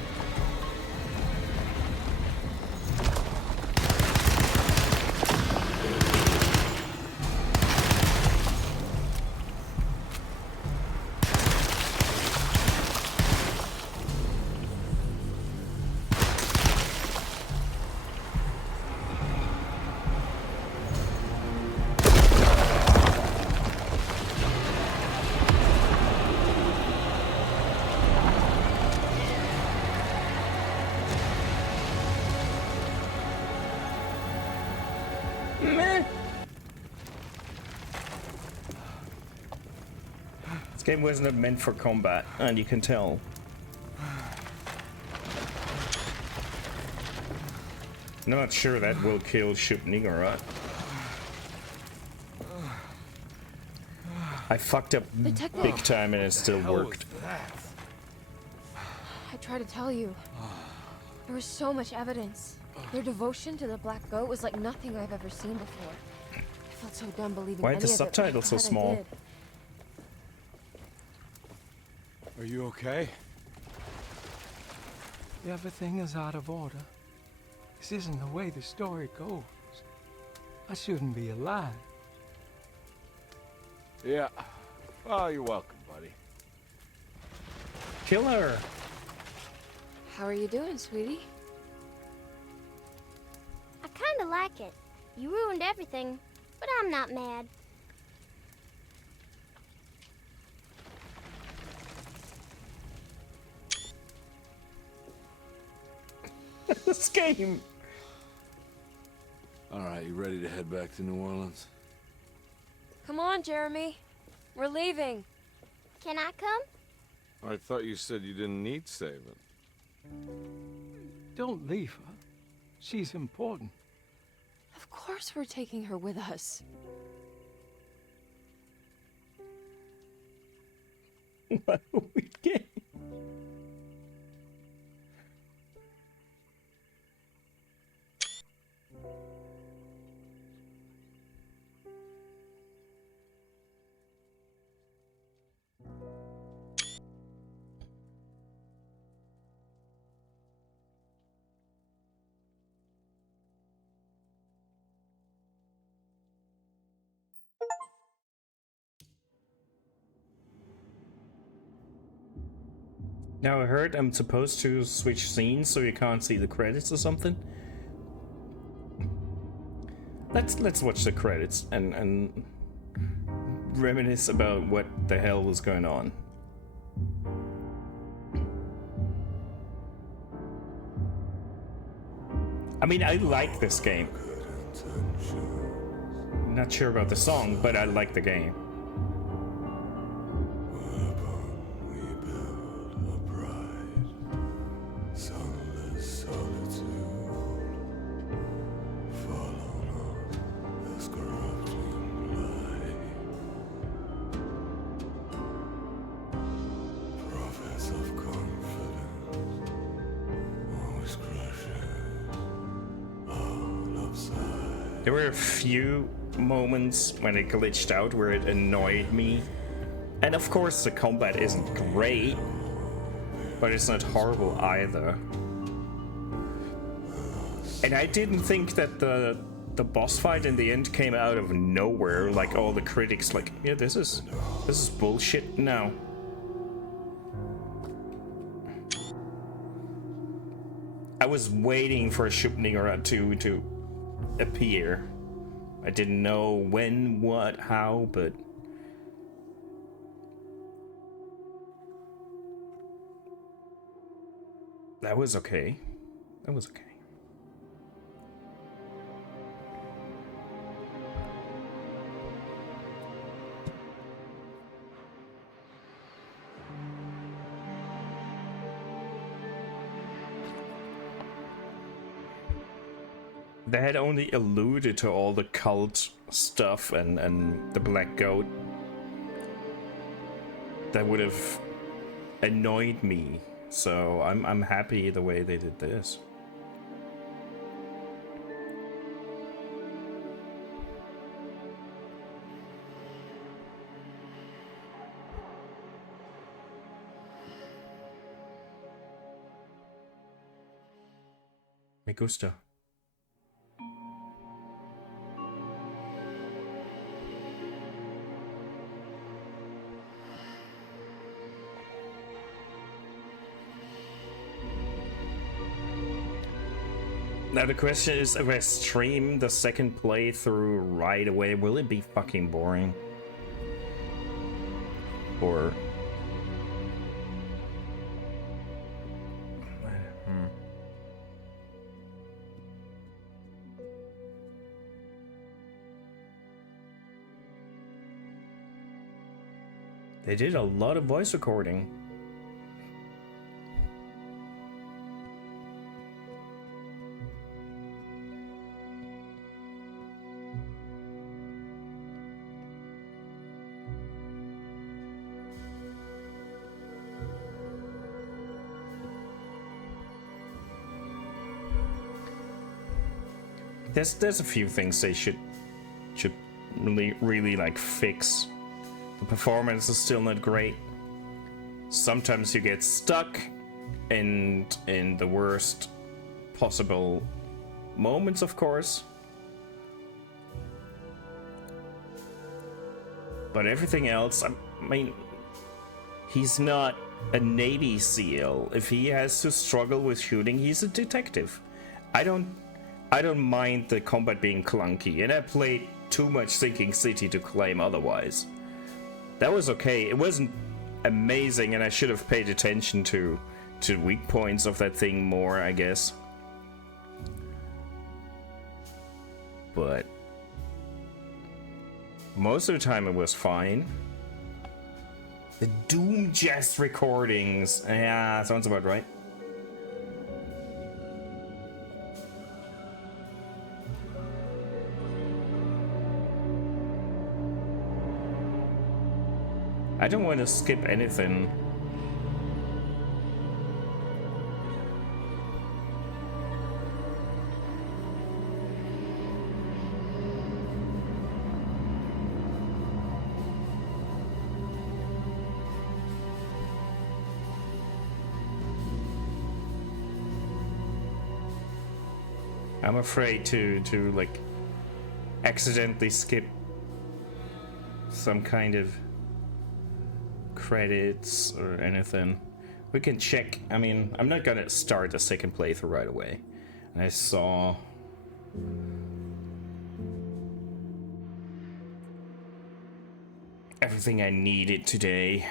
This game wasn't meant for combat, and you can tell. Not sure that will kill Shub-Niggurath. I fucked up big time and it still worked. I tried to tell you. There was so much evidence. Their devotion to the Black Goat was like nothing I've ever seen before. I felt so dumb believing Why are any the of it, but subtitles so I'm glad I small? did. Are you okay? Everything is out of order. This isn't the way the story goes. I shouldn't be alive. Yeah. Oh, you're welcome, buddy. Kill her. How are you doing, sweetie? I kinda like it. You ruined everything, but I'm not mad. This game. All right, you ready to head back to New Orleans? Come on, Jeremy. We're leaving. Can I come? I thought you said you didn't need saving. Don't leave her. She's important. Of course we're taking her with us. What a weird game. Now I heard I'm supposed to switch scenes so you can't see the credits or something. Let's watch the credits and reminisce about what the hell was going on. I mean, I like this game. Not sure about the song, but I like the game. There were a few moments when it glitched out where it annoyed me. And of course the combat isn't great, but it's not horrible either. And I didn't think that the boss fight in the end came out of nowhere, like all the critics like, yeah, this is bullshit now. I was waiting for Shub-Niggurath to appear. I didn't know when, what, how, but that was okay. That was okay. They had only alluded to all the cult stuff and the Black Goat. That would have annoyed me, so I'm happy the way they did this. Me gusta. Now the question is, if I stream the second playthrough right away, will it be fucking boring? Or... They did a lot of voice recording. There's a few things they should really like fix. The performance is still not great. Sometimes you get stuck in the worst possible moments, of course. But everything else, I mean, he's not a Navy SEAL. If he has to struggle with shooting, he's a detective. I don't mind the combat being clunky, and I played too much Sinking City to claim otherwise. That was okay. It wasn't amazing, and I should have paid attention to weak points of that thing more, I guess. But most of the time it was fine. The Doom Jest recordings. Yeah, sounds about right. I don't want to skip anything. I'm afraid to like accidentally skip some kind of credits or anything. We can check. I mean, I'm not gonna start a second playthrough right away. And I saw everything I needed today.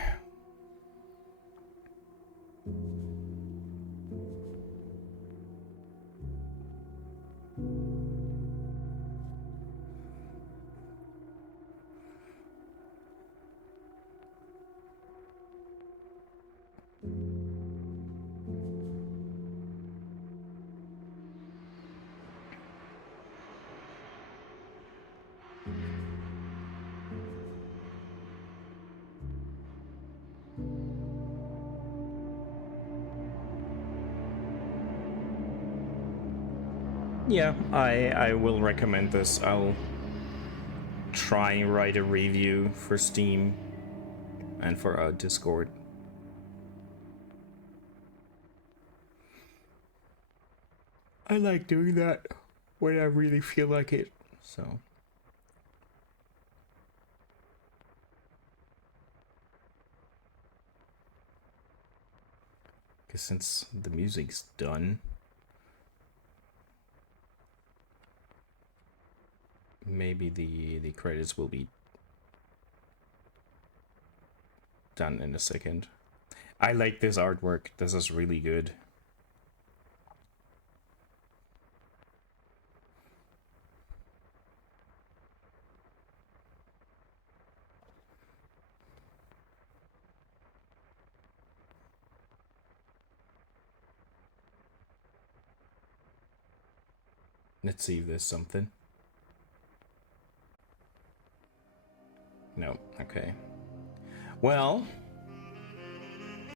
Yeah, I will recommend this. I'll try and write a review for Steam and for our Discord. I like doing that when I really feel like it, so. Because since the music's done, maybe the credits will be done in a second. I like this artwork. This is really good. Let's see if there's something. No, okay. Well,